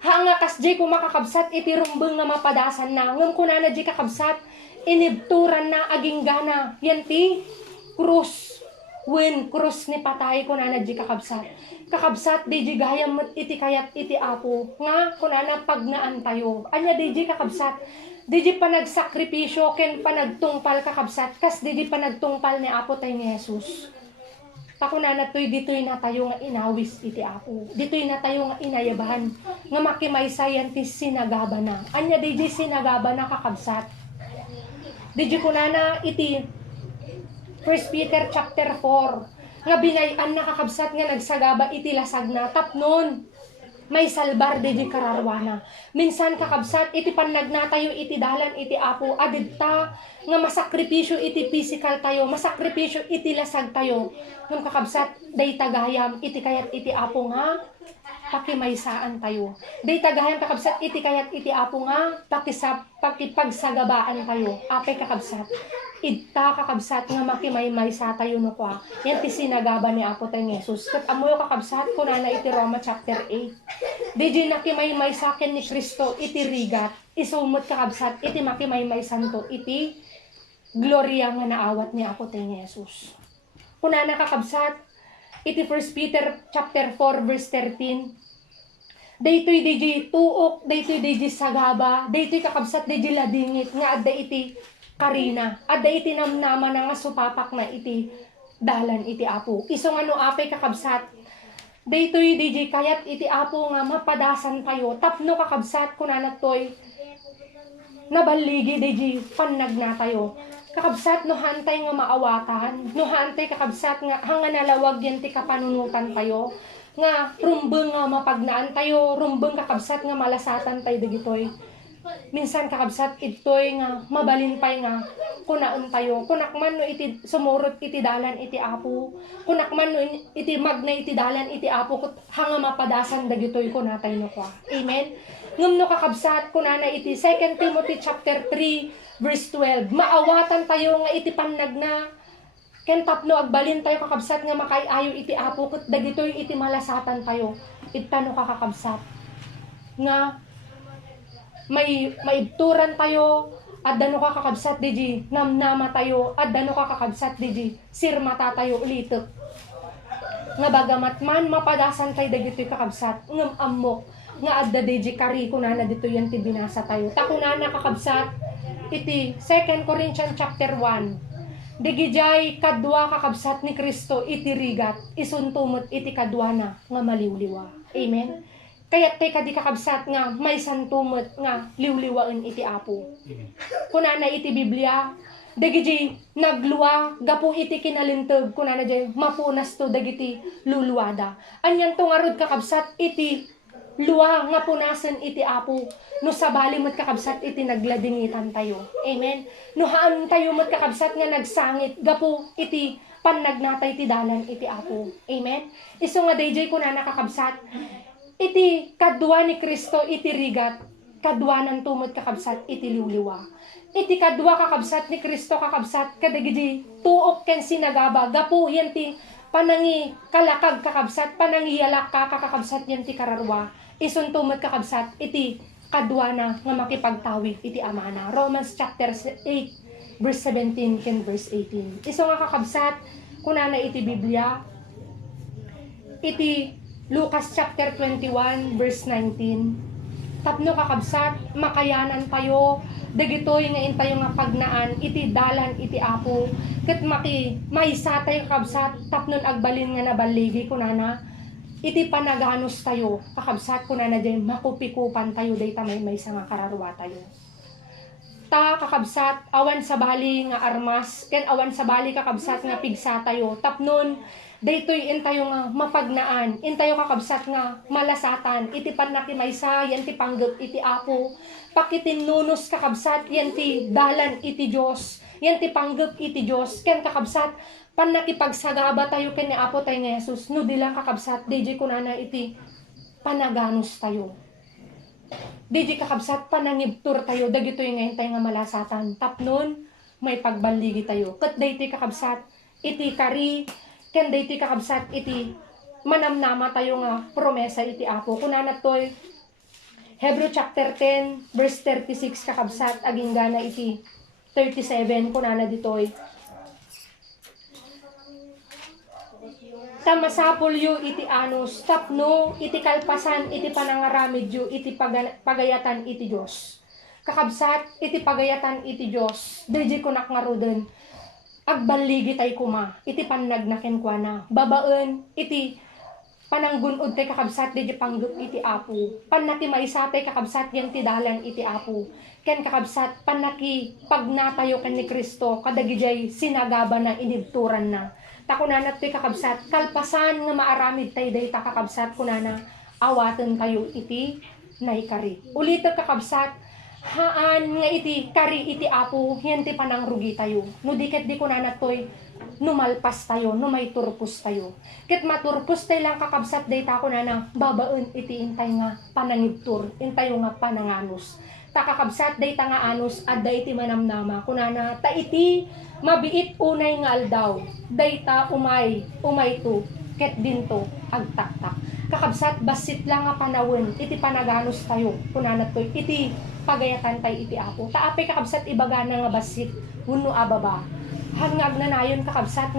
Hang nga kasdi ko makakabsat iti rumbeng nga mapadasan na. Ngam ko na di kakabsat inibturan na aging gana. Yan ti krus. Wen krus ni patay ko na di kakabsat. Kakabsat di gayam iti kayat iti Apo nga kunana pagnaan tayo. Anya di kakabsat di panagsakripisyo ken panagtungpal kakabsat kas di panagtungpal ni Apo tayo ni Jesus. Takunana toy ditoy na tayo nga inawis iti Apo. Ditoy na tayo nga inayabahan nga makimaysayan ti sinagaba na. Anya di sinagaba na kakabsat. Di kunana iti 1 Peter chapter 4 nga binayan na kakabsat nga nagsagaba iti lasag na tapnon may salbar di kararwana. Minsan kakabsat iti panagna tayo iti dalan iti Apo adidta nga masakripisyo iti physical tayo, masakripisyo iti lasag tayo. Ngam kakabsat day tagayam iti kayat iti Apo nga pakimaysaan tayo. Day tagahan kakabsat iti kayat iti apo nga pakipagsagabaan tayo. Apay kakabsat. Idta kakabsat nga makimaymaysa tayo no kwa. Yan ti sinagaba ni Apo tayo Jesus. Kat amoy kakabsat ko na iti Roma chapter 8. Di nakimaymaysa ken ni Kristo iti rigat. Isumot kakabsat iti makimaymaysan to iti gloria nga naawat ni Apo tayo Jesus. Kuna kakabsat iti 1 Peter chapter 4 verse 13. Daytoy DJ tuok, daytoy DJ sagaba, daytoy kakabsat DJ ladingit nga adda iti karina, adda iti namnama na nga supapak na iti dalan iti Apo. Iso nga no apay kakabsat, daytoy DJ kayat iti Apo nga mapadasan tayo, tapno kakabsat kunanatoy nabaligi DJ panagna tayo. Kakabsat no hantay nga maawatan, no hantay kakabsat nga hanga nalawag yan ti kapanunutan tayo, nga rumbeng nga mapagnaan tayo, rumbeng kakabsat nga malasatan tayo dagitoy. Minsan kakabsat itoy nga mabalinpay nga kunaan tayo. Kunakman no iti sumurot iti dalan iti Apo. Kunakman no iti magna iti dalan iti Apo ket hanga mapadasan dagitoy kunatay no kwa. Amen. Ngem no kakabsat kunana iti 2 Timothy chapter 3 verse 12. Maawatan tayo nga iti panagna ken tapno agbalin tayo kakabsat nga makaayo iti Apo ket dagitoy iti malasatan tayo. Ittano kakabsat nga may maibturan tayo at dano ka kakabsat DJ namnama tayo at dano ka kakabsat DJ sirmata tayo ulitok nga bagamat man mapadasan kay dagitoy kakabsat ngem ammok nga adda DJ kari kunana dito yan ti binasa tayo takunana kakabsat iti 2 Corinthians chapter 1 digijay kadwa kakabsat ni Kristo iti rigat isuntumot iti kadwa na nga maliwliwa. Amen. Kaya tay kadi kakabsat nga may santumot nga liwliwaen iti Apo. Kunana iti Biblia, dagiti nagluwa gapu iti kinalinteg kunana jay mapunas to dagiti luluwada. Anyan to nga rod kakabsat iti luwa nga punasen iti Apo. No sabali met kakabsat iti nagladingitan tayo. Amen. No haan tayo met kakabsat nga nagsangit gapu iti pannagnatay ti dalan iti Apo. Amen. Isu nga dayjay kunana kakabsat iti kadwa ni Kristo iti rigat, kadwa ng tumot kakabsat iti liwliwa. Iti kadwa kakabsat ni Kristo kakabsat kadagidi tuok ken sinagaba gapu yan ti panangi kalakag kakabsat panangi yalak ka kakabsat yan ti kararwa. Isun tumot kakabsat iti kadwa na nga makipagtawid iti amana. Romans chapter 8 verse 17 ken verse 18. Isu nga kakabsat kunana iti Biblia iti Lucas chapter 21 verse 19. Tapno kakabsat makayanan tayo dagitoy nga intayo nga pagnaan iti dalan iti Apo ket maysa tayo kakabsat tapnon agbalin nga nabaligi kunana iti panaganos tayo kakabsat kunana jay makupikupan tayo dayta may nga kararwa tayo. Ta kakabsat awan sa bali nga armas ken awan sa bali kakabsat nga pigsa tayo tapnon daytoy intayo nga mapagnaan, intayo kakabsat nga malasatan, iti panakimaysa, yan ti panggap iti Apo, pakitinunos kakabsat, yan ti dalan iti Diyos, yan ti panggap iti Diyos, ken kakabsat, panakipagsagaba tayo ken ni Apo tayo nga Jesus, no dilang kakabsat, DJ kunana iti panaganos tayo. DJ kakabsat, panangibtur tayo, dagitoy nga tayo nga malasatan, tapnon, may pagbaligi tayo, kat daytoy kakabsat, iti kari, ken dayti kakabsat iti manamnama tayo nga promesa iti Apo. Kunana toy Hebrew chapter 10 verse 36 kakabsat aging gana iti 37 kunana ditoy. Tamasapol yu iti anus tapno iti kalpasan iti panangaramid yu iti pagayatan iti Dios. Kakabsat iti pagayatan iti Dios. Deji kunak nga roden agbaligi tay kuma iti pannagnaken kuana babaen iti pananggunod tay kakabsat di panggup iti Apo pannaki maysa tay kakabsat yan ti dalan iti Apo ken kakabsat pannaki pagnatayo ken ni Kristo kadagijay sinagaba na inibturan na takunana tay kakabsat kalpasan nga maaramid tay dayta kakabsat kunana awaten tayo iti naikari ulit kakabsat haan nga iti kari iti Apo yan ti panangrugi tayo no diket di kunana toy numalpas tayo, numay turpos tayo. Ket maturpos tayo lang kakabsat dayta ko na nang babaen iti intay nga panangibtur, intay nga pananganos. Takakabsat dayta nga anos adda iti manamnama kunana ta iti mabiit unay nga aldaw. Dayta umay to, ket dinto agtaktak. Kakabsat basit lang nga panawin iti panaganos tayo kunana to iti pagayatan tayo iti apo. Taapay kakabsat ibagana nga basit wenno ababa. Hangag na nayon kakabsat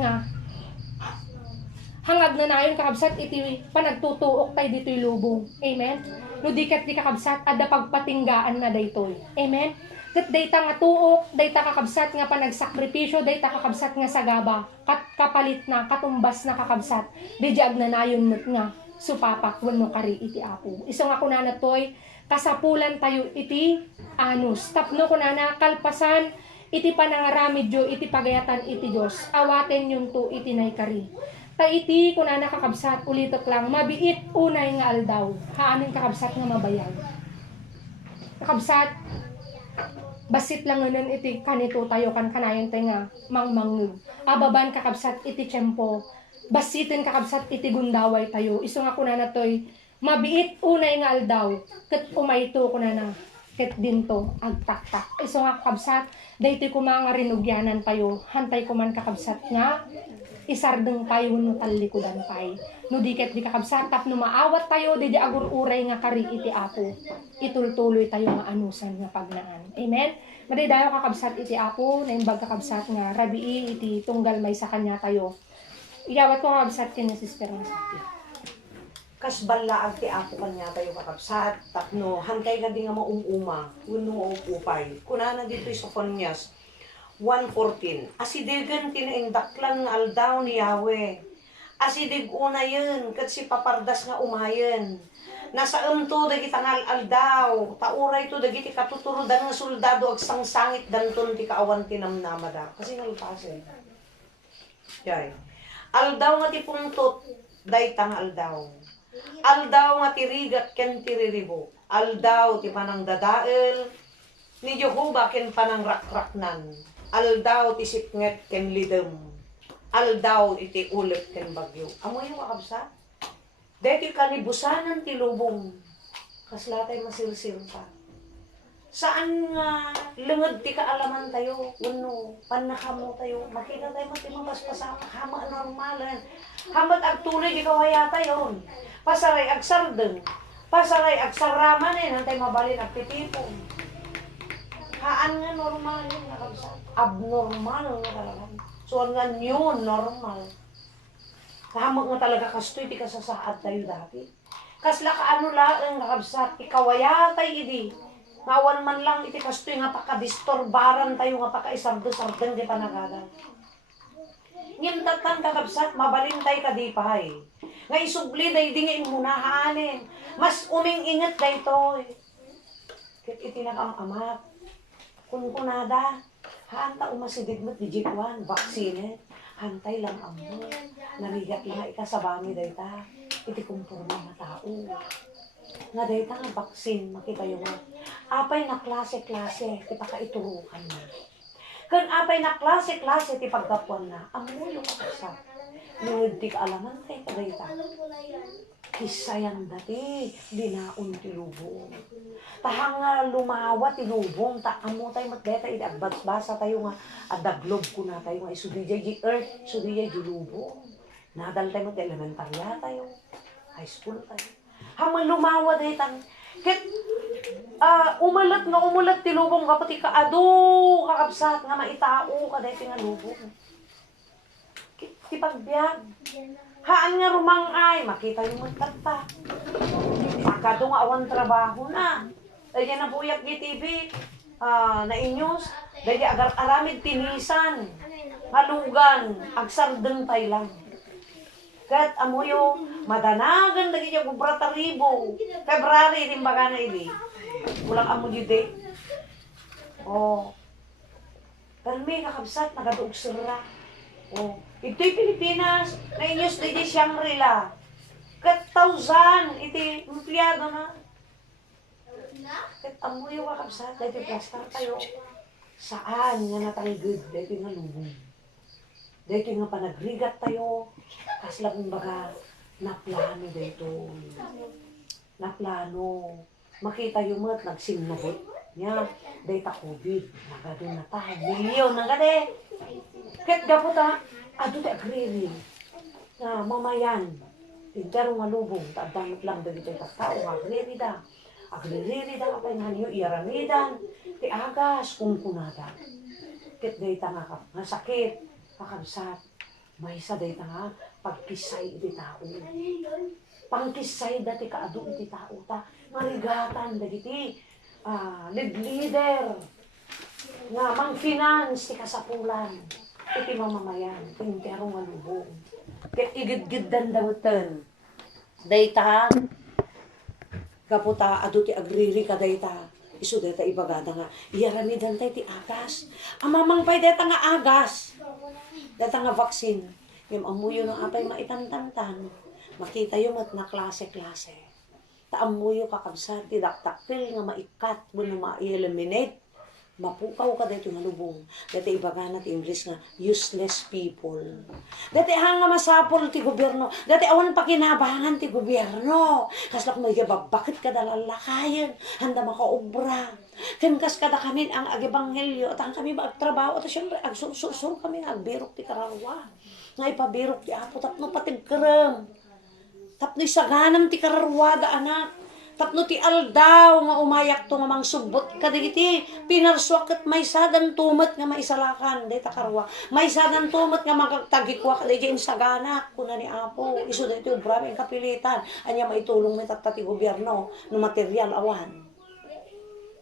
iti panagtutuok tayo dito'y lubong. Amen? No dikat di kakabsat adda pagpatinggaan na daytoy. Amen? Ket dayta nga tuok, dayta kakabsat nga panagsakripisyo, dayta kakabsat nga sagaba, kapalit na, katumbas na kakabsat. Didiag na nayon nga supapak wenno kari iti apo. Iso nga kunana toy kasapulan tayo iti anus. Tapno kunana kalpasan iti panangaramidyo iti pagayatan iti Dios. Awaten yun to iti naykari. Ta iti kunana kakabsat ulitok lang mabiit unay nga aldaw. Haamin kakabsat nga mabayag. Kakabsat basit lang ngayon iti kanito tayo kan kanayon tayo nga mangmangug. Ababan kakabsat iti tiyempo. Basitin kakabsat iti gundaway tayo. Iso nga kunana toy mabiit unay nga aldaw. Ket umayto kunana ket dinto agtaktak. Iso nga kakabsat daytoy ko mga rinugyanan tayo. Hantay ko man kakabsat nga isardeng tayo no talikudan pay. No diket di kakabsat tapno maawat tayo di agur-uray nga kari iti apo. Itultuloy tayo nga anusan nga pagnaan. Amen. Maday dayo kakabsat iti apo na imbag kakabsat nga rabii iti tunggal may sa kanya tayo. Iyawat ko kakabsat kin ni Sister Masati. Kas balaag ti apo kanya tayo kakabsat, tapno, hantay nga di nga maumuma, uno o upay. Kunana dito sa Konyas, 1:14. Asidigan tinaindaklan nga aldaw ni Yahweh. Asidig una yun, kat si papardas nga umayen. Nasa umto dagiti nga aldaw, tauray to dagiti katuturudan nga soldado ag sangsangit danton ti kaawan tinamnamada. Kasi nalpasin. Yay. Aldaw nga ti pungtot, daytang aldaw. Aldaw nga tirigat ken tiriribo. Aldaw ti panang dadael ni Jehovah ken panang rakraknan. Aldaw ti sipnget ken lidem. Aldaw iti ulit ken bagyo. Amo yung kakabsa? Deti kanibusanan ti lubong. Kaslatay masilsil pa. Saan nga lenged ti kaalaman tayo? Uno, panakamo tayo. Makita tayo matimapaspasa hama normalan. Hamat agtunay di kawaya tayo. Pasaray ag sardeng, pasaray ag saraman nantay mabalin ag titipong. Haan nga normal yun nakabsat. Abnormal nga talaga. So nga new normal. Kahamag nga talaga kastoy di kasasaad tayo dati. Kasla kaano lang nakabsat, ikawayatay idi. Ngawan man lang iti kastoy nga pakadistorbaran tayo nga pakaisardo-sardeng di panagalan. Ngimtatan kakabsat, mabalintay ka di pahay. Nga isubli day di nga imunahaanin. Mas uming-ingat day to. Kit itinakamamat. Kunkunada, hanta umasidig mo't digitwan, vaccine. Hantay lang amo. Narigat nga ikasabami day ta. Iti kumpurma nga tao. Nga day ta nga vaccine, makita yung apay na klase-klase, ti pakaiturukan na. Kan apay na klase-klase ti pagkapuan na, amo yung kakasap. Lungod ti kaalaman kay kadayta. Kisayang dati, dinaon ti lubong. Tahang nga lumawa ti lubong, amo tayo matdeta, basa tayo nga, adaglob ko na tayo nga, isudiyay di earth, isudiyay di lubong. Nadal tayo mat elementarya tayo, high school tayo. Hamang lumawa tayo tang, kit, umulat ti lubong, kapati kaado, kakabsat, nga maitao, kaday ti nga lubong. Ti pagbiag. Haan nga rumangay, makita yung magtagta. Akado nga awan trabaho na. Dahil na buyak di TV, na inyos. Dahil agar aramid tinisan. Halugan, agsardeng tay lang. Kat amoyo, madanagan lagi yung bubrata ribo. February, rimbaga na ili. Ulang amo yung date. Oh. Pero may kakabsat, nagaduog sira. Oh. Ito'y Pilipinas, na inyos na di Shangri-La. Kat 1,000, iti empleyado na. Kat amoy yung kakabsat, dahil plastar tayo. Saan nga natanggod, dahil nga lubong. Dito nga panagrigat tayo. Kas lang baga, naplano dito. Naplano. Makita yung mga nagsimnabot niya. Dito COVID. Nagado na tayo. Milyon na gade. Kahit gapot ado tayo agriri. Na mamayan. Tintero nga lubong. Tadamot lang dito tayo tao. Agriri da. Agriri da kapay nga niyo. Iaramidan. Ti agas. Kunkunada. Kahit dito nga sakit. Kakabsat. May isa dito nga. Pagkisay iti tao. Pangkisay dati kaado iti tao ta. Marigatan dagiti leader nga mang finance ti kasapulan iti mamamayan tintero nga lubong ket igid-giddan dawten dayta kaputa adu ti agriri ka dayta isu dayta ibagada nga iyaramidan tay ti agas amamang pay dayta nga agas dayta nga vaccine ngem amuyo no apay maitantantan makita yo mat na klase-klase taamuyo kakabsat ti daktakkel nga maikat wenno ma-eliminate mapukaw ka dito nga lubong dati ibagana ti English nga useless people dati hanga masapol ti gobyerno dati awan pakinabangan ti gobyerno kaslak may bakit kada lalakayan handa makaobra ken kas kada kami ang agibanghelyo at ang kami magtrabaho at syempre agsursur kami agbirok ti kararwa nga ipabirok ti apo tapno patigkrem tapno saganam ti kararwada anak tapno ti aldaw nga umayak to nga mangsubbot kadagiti pinarswak ket maysadan tumet nga maisalakan dayta karwa maysadan tumet nga magtagikwa kadagiti insaganak kuna ni apo isu dayto grabe ang kapilitan anya maitulong mi ti gobyerno no material awan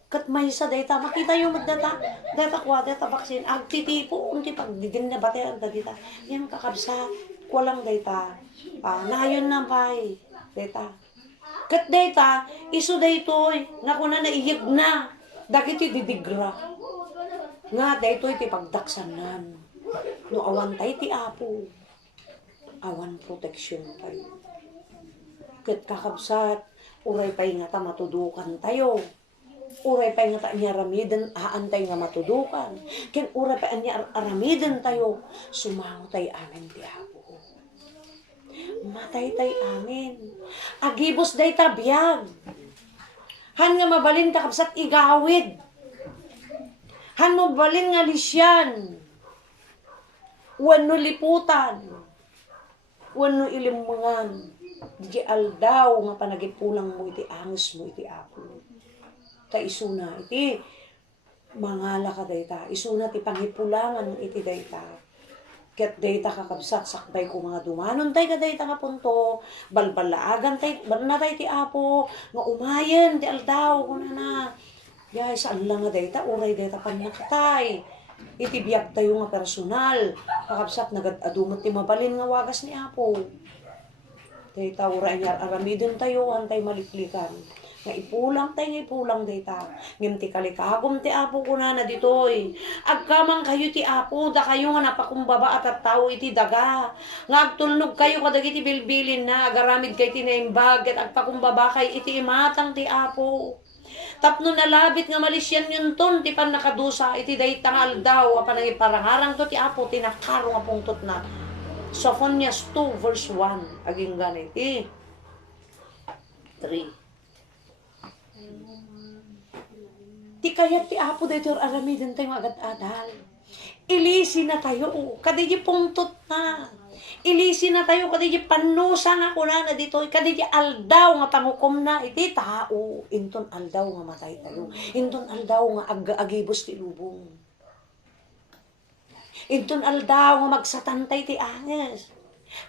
ket maysa dayta makita yo magdata dayta kwa dayta vaccine agtitipo unti pagdidin na batayan dagita yan kakabsa walang dayta nayon na pay dayta ket dayta isu daytoy nga kuna naiyeg na dagiti didigra nga daytoy ti pagdaksanan no awan tay ti apo awan proteksyon tayo ket kakabsat uray pay nga ta matudukan tayo uray pay nga ta anya ramiden aantay nga matudukan ken uray pay anya aramiden tayo sumango tay amin ti apo matay tay amin agibos day tabiyag han nga mabalin ta kapsat igawid han mo balin nga lisyan wenno liputan wenno ilimungan di aldaw nga panagipulang mo iti angos mo iti apo ta isuna iti mangala ka dayta isuna ti pangipulangan iti dayta ket dayta kakabsat sakbay ko mga dumanon tay kadayta nga punto balbalaagan tay na tay ti apo nga umayen ti aldaw kuna na guys saan lang nga dayta uray dayta panakatay iti biag tayo nga personal kakabsat nagadumot ti mabalin nga wagas ni apo dayta uray niya aramidon tayo antay maliklikan nga ipulang dayta ngem ti kalikagom ti apo kuna na ditoy agkamang kayo ti apo da kayo nga napakumbaba at tao iti daga nga agtulnog kayo kadagiti bilbilin na agaramid kay tinaimbag ket agpakumbaba kay iti imatang ti apo tapno nalabit nga malisyan yun ton ti pan nakadusa iti dayta nga aldaw apan iparangarang to ti apo tinakaro nga pungtot na Sophonias 2 verse 1 aging ganiti 3 ti kayat ti apo dayto aramiden tayo agad-adal. Ilisi na tayo, kadiji pungtot na. Ilisi na tayo, kadiji panusa nga kuna na dito, kadiji aldaw nga pangukom na, iti tao. Inton aldaw nga matay tayo. Inton aldaw nga agibos ti lubong. Inton aldaw nga magsatantay ti anges.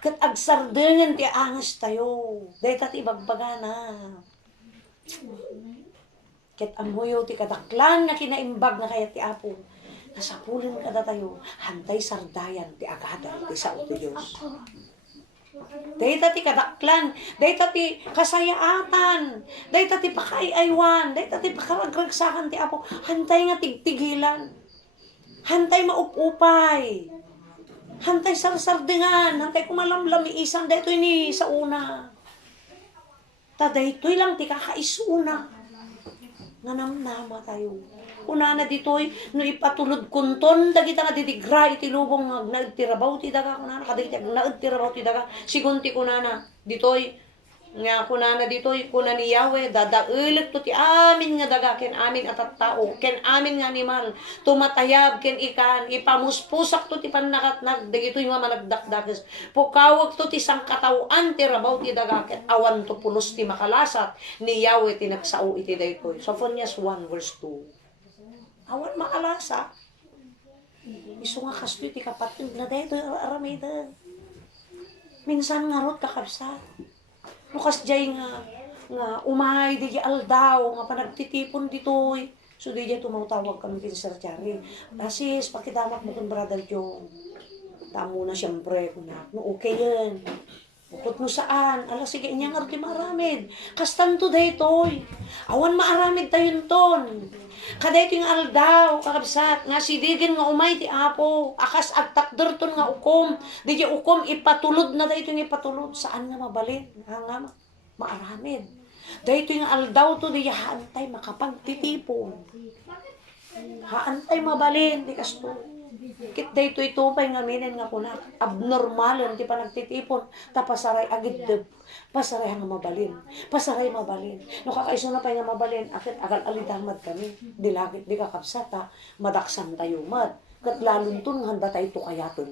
Kat agsardengan ti anges tayo. Dayta ti bagbagana. Ket amuyo ti kadaklan na kinaimbag na kaya ti apo nasapulan kada tayo hantay sardayan ti agadan ti sao ti Dios dayta ti kadaklan dayta ti kasayaatan dayta ti pakaiaywan dayta ti pakaragragsakan ti apo hantay nga tigtigilan hantay maupupay hantay sarsardengan hantay kumalamlam isan dayto ni sa una ta daytoy lang ti kakaisuna nga namnama tayo. Kunana ditoy, no ipatulod kunton, dagita nga ditigra, itilubong nga naagtirabaw ti daga, kunana, kadagita naagtirabaw ti daga, sigunti kunana, ditoy, nga kunana ditoy, kuna ni Yahweh, dadailit to ti amin nga daga, ken amin atat tao, ken amin nga animal, tumatayab, ken ikan, ipamuspusak to ti panakatnag, dagitoy nga managdakdakes, pukawag to ti sangkatauan, ti rabaw ti daga, ken awan to pulos ti makalasat, ni Yahweh tinagsao iti daytoy. So, Sophonias 1 verse 2. Awan maalasa. Iso nga kastoy ti kapatid na daytoy aramida. Minsan nga rot kakabsat. Lukas jay nga umay di aldaw nga panagtitipon ditoy. So di jay tumawtawag kami kin Sir Chari. Rasis, pakidamak mo kung brother Jong. Tamo na siyempre kuna. No okay yan. Bukod mo saan? Ala sige niya nga rin maramid. Kastanto daytoy. Awan maaramid tayon ton. Kaday ting aldaw, kakabsat, nga sidigin nga umay ti apo, akas agtakder ton nga ukom, di ukom ipatulod na dayto nga ipatulod, saan nga mabalin, nga maaramid. Dayto nga aldaw to, di haantay makapagtitipon. Haantay mabalin, di kasto. Kit dayto itupay nga minin nga kuna, abnormalon, di pa nagtitipon, tapasaray agideb. Pasaray nga mabalin. Pasaray mabalin. No kakaiso na pa nga mabalin, akit agal alidamad kami. Dilagit di kakabsata, madaksan tayo mad. Kat lalun to handa tayo to kayaton.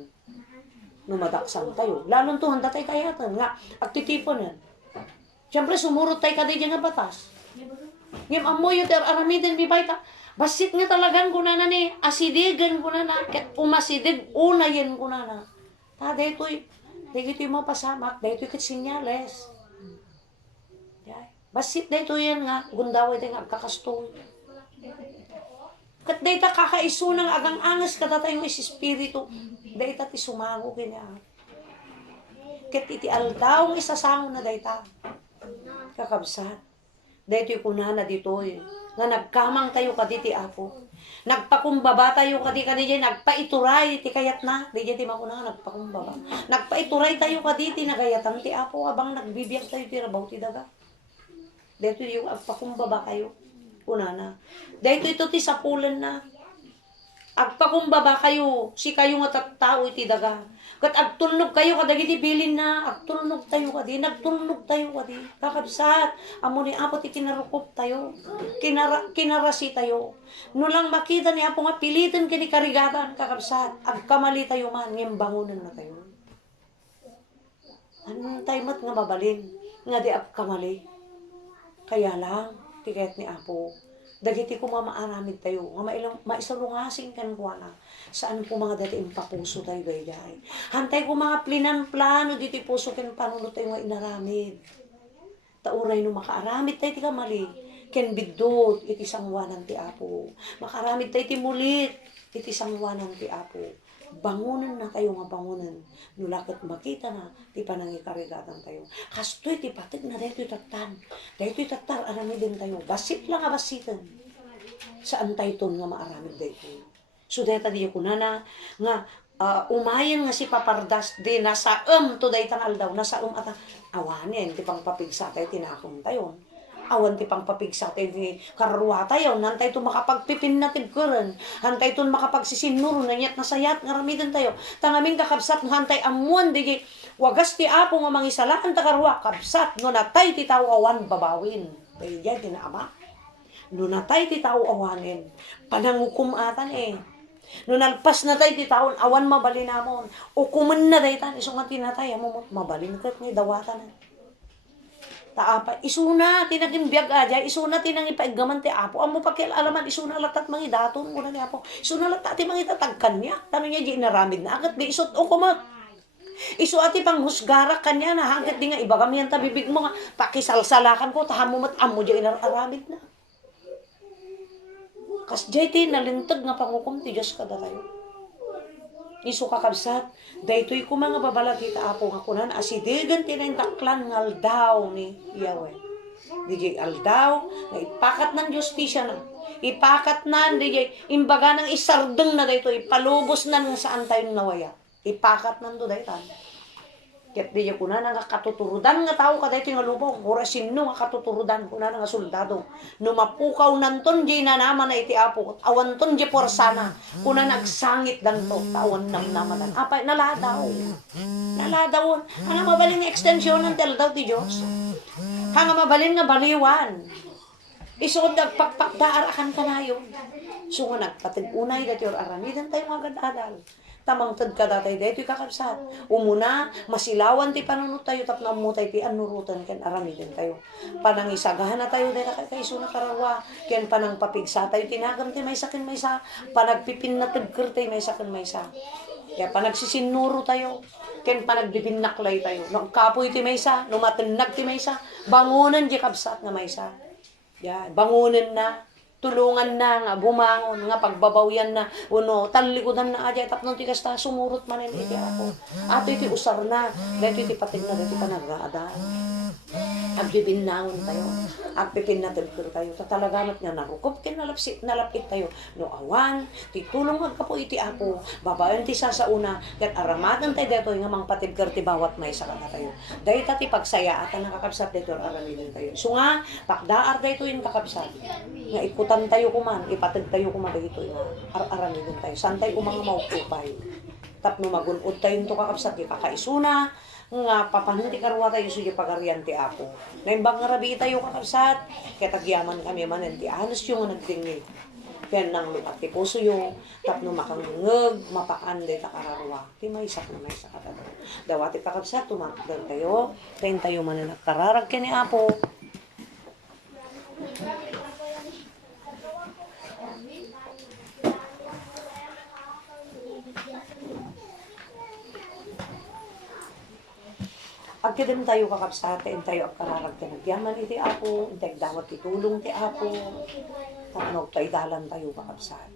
No madaksan tayo. Lalun to handa tayo kayaton. Nga, agtitipon yan. Siyempre sumurot tayo kaday nga batas. Ngim amoy yung aramidin bibayta. Basit nga talagang kunana ni, asidigan kunana. Kat umasidig, unayin kunana. Ta, daytoy. Dito yung mapasamak, dito yung sinyales. Basit dito yan nga, gundaway tayo nga, kakastoy. Kat dito kakaiso ng agang angas kada tayo is espiritu, dito ti sumango kanya. Kat iti aldaw ng isasango na dito. Kakabsat. Dito yung kunana dito nga nagkamang tayo kaditi apo. Nagpakumbaba tayo kadi nagpaituray ti kayat na di ti makuna nagpakumbaba. Nagpaituray tayo kaditi nagayatan ti apo abang nagbibiyag tayo ti rabaw ti daga. Dito yung agpakumbaba kayo kunana. Dito ito ti sapulan na. Agpakumbaba kayo si kayo nga tattao iti daga. Kat agtulnog kayo kadagiti bilin na agtulnog tayo kadi nagtulnog tayo kadi kakabsat amo ni apo ti kinarukop tayo kinarasi tayo no lang makita ni apo nga pilitan kini karigatan kakabsat agkamali tayo man ngem bangunan na tayo tayo mat nga mabalin nga di agkamali kaya lang tikayat ni apo dagiti ko mamaaramid tayo, nga maisalungasing kan ko na, saan ko mga dati impapuso tayo gayay. Hantay ko mga plinan-plano, dito puso ken panunod tayo nga inaramid. Tauray no makaaramid tayo ti kamali, ken bidot, iti sangwanan ti apo. Makaaramid tayo ti mulit, iti sangwanan ti apo. Bangunan na tayo nga bangunan. Nulakot makita na, ti panangikarigatan tayo. Kastoy, ti patig na dahito itatan. Dahito itatar, aramid din tayo. Basit lang nga basitan. Saan tayo ton nga maaramid dahito. So, dahito di kunana, nga, umayan nga si papardas, di nasa to dahitang aldaw, nasa at awanin, ti pang papigsa tayo, tinakong tayo. Awan ti pang papigsa tayo ni karwa tayo, nantay to makapagpipin natin kuran, hantay to makapagsisinuro, nanyat nasayat, ngaramidan tayo. Tangaming kakabsat, hantay amuan, di wagas ti apo nga mangisalaan ta karwa, kabsat, no natay ti tao awan babawin. Dahil yan, tinaama. No natay ti tao awanin, panangukum atan No nalpas na tayo ti taon, awan mabalinamon, ukuman na tayo tan, iso nga tinatay, mabalin ka, ngay dawatan taapa isuna tinagin biag aja isuna tinang ipaigaman ti apo amo pakialaman isuna latat mangidaton kuna ni apo isuna latat ti mangitatagkan niya tanong niya di naramid na agat bi isot o kuma isu ati pang husgarak kanya na hanggat di nga iba kami yan tabibig mo nga pakisalsalakan ko tahamo mat amo di inaramid na kas jay ti nalintag nga pangukom ti Diyos kada tayo isu kakabsat, daytoy ko mga babalagita apo nga kunan, asidigan tinang taklan ng aldaw ni Yahweh. Dijay aldaw, na ipakat ng justisya na. Ipakat na, dijay, imbaga ng isardeng na daytoy, palubos na nga saan tayo nawaya. Ipakat na do daytan. Ket di kuna nga katuturudan nga tao kada iti nga lubong, ora sinno nga katuturudan kuna nga soldado. No mapukaw nanton di na naman na iti apo, awanton di porsana, kuna nagsangit danto, tawan namnamanan. Apay naladaw. Naladaw. Ano mabalin nga extension ng daw ti Dios? Hanga mabalin nga baliwan. Isuod nagpakpakdaar akan kanayon. So nga nagpatig-unay dati or aramidan tayo mga gadadal. Tamang tad ka datay dito kakabsat. Umuna, masilawan ti panunod tayo tapno mo tayo ti anurutan ken aramiden tayo. Panangisagahan na tayo dahil kaiso na karawa. Ken panang papigsa tayo tinagam ti maysa ken maysa. Panagpipin na tagker tayo maysa ken maysa. Kaya panagsisinuro tayo. Ken panagbibinaklay tayo. Nagkapoy ti maysa, lumatenag ti maysa. Bangunan di kabsat nga maysa. Yan, bangunan na. Tulungan na nga, bumangon nga, pagbabawyan na, uno, talikudan na aja, tapnon ti kasta, sumurot man iti ako. Ato iti usar na, dito iti patig na, dito panagradaan. Agbibinangon tayo, agpipin na tagpir tayo, tatalagamot nga narukop, nalapit tayo, no awan, titulong agkapo iti ako, babayan ti sasauna, kat aramatan tayo dito, nga mang patibkar ti bawat may saka na tayo. Dahil tati pagsaya at nakakabsat dito, araminin tayo. So nga, pakdaar dito yung kakabsat, nga ikutan tayo kuman, ipatag tayo kuman dito, araminin tayo. Saan tayo kumang maupupay? Tapno magunod tayo ito kakabsat, di kakaisuna, nga papanunti karwa tayo suyo pagarian ti Apo. Naimbang nga rabi tayo kakabsat, kaya tagyaman kami manen ti anos yung nagtingin. Kaya nang lupat ti puso yung tapno makangungag, mapaanday ta kararwa. Ti maysak na maysak ka tayo. Dawati kakabsat, tumakdal tayo, tayo tayo manen nagkararag kini Apo. Agkidin tayo kakabsat, tayo ang kararag ka nagyaman iti Apo, intay dawat itulong ti Apo, tapnog tayo dalan tayo kakabsat.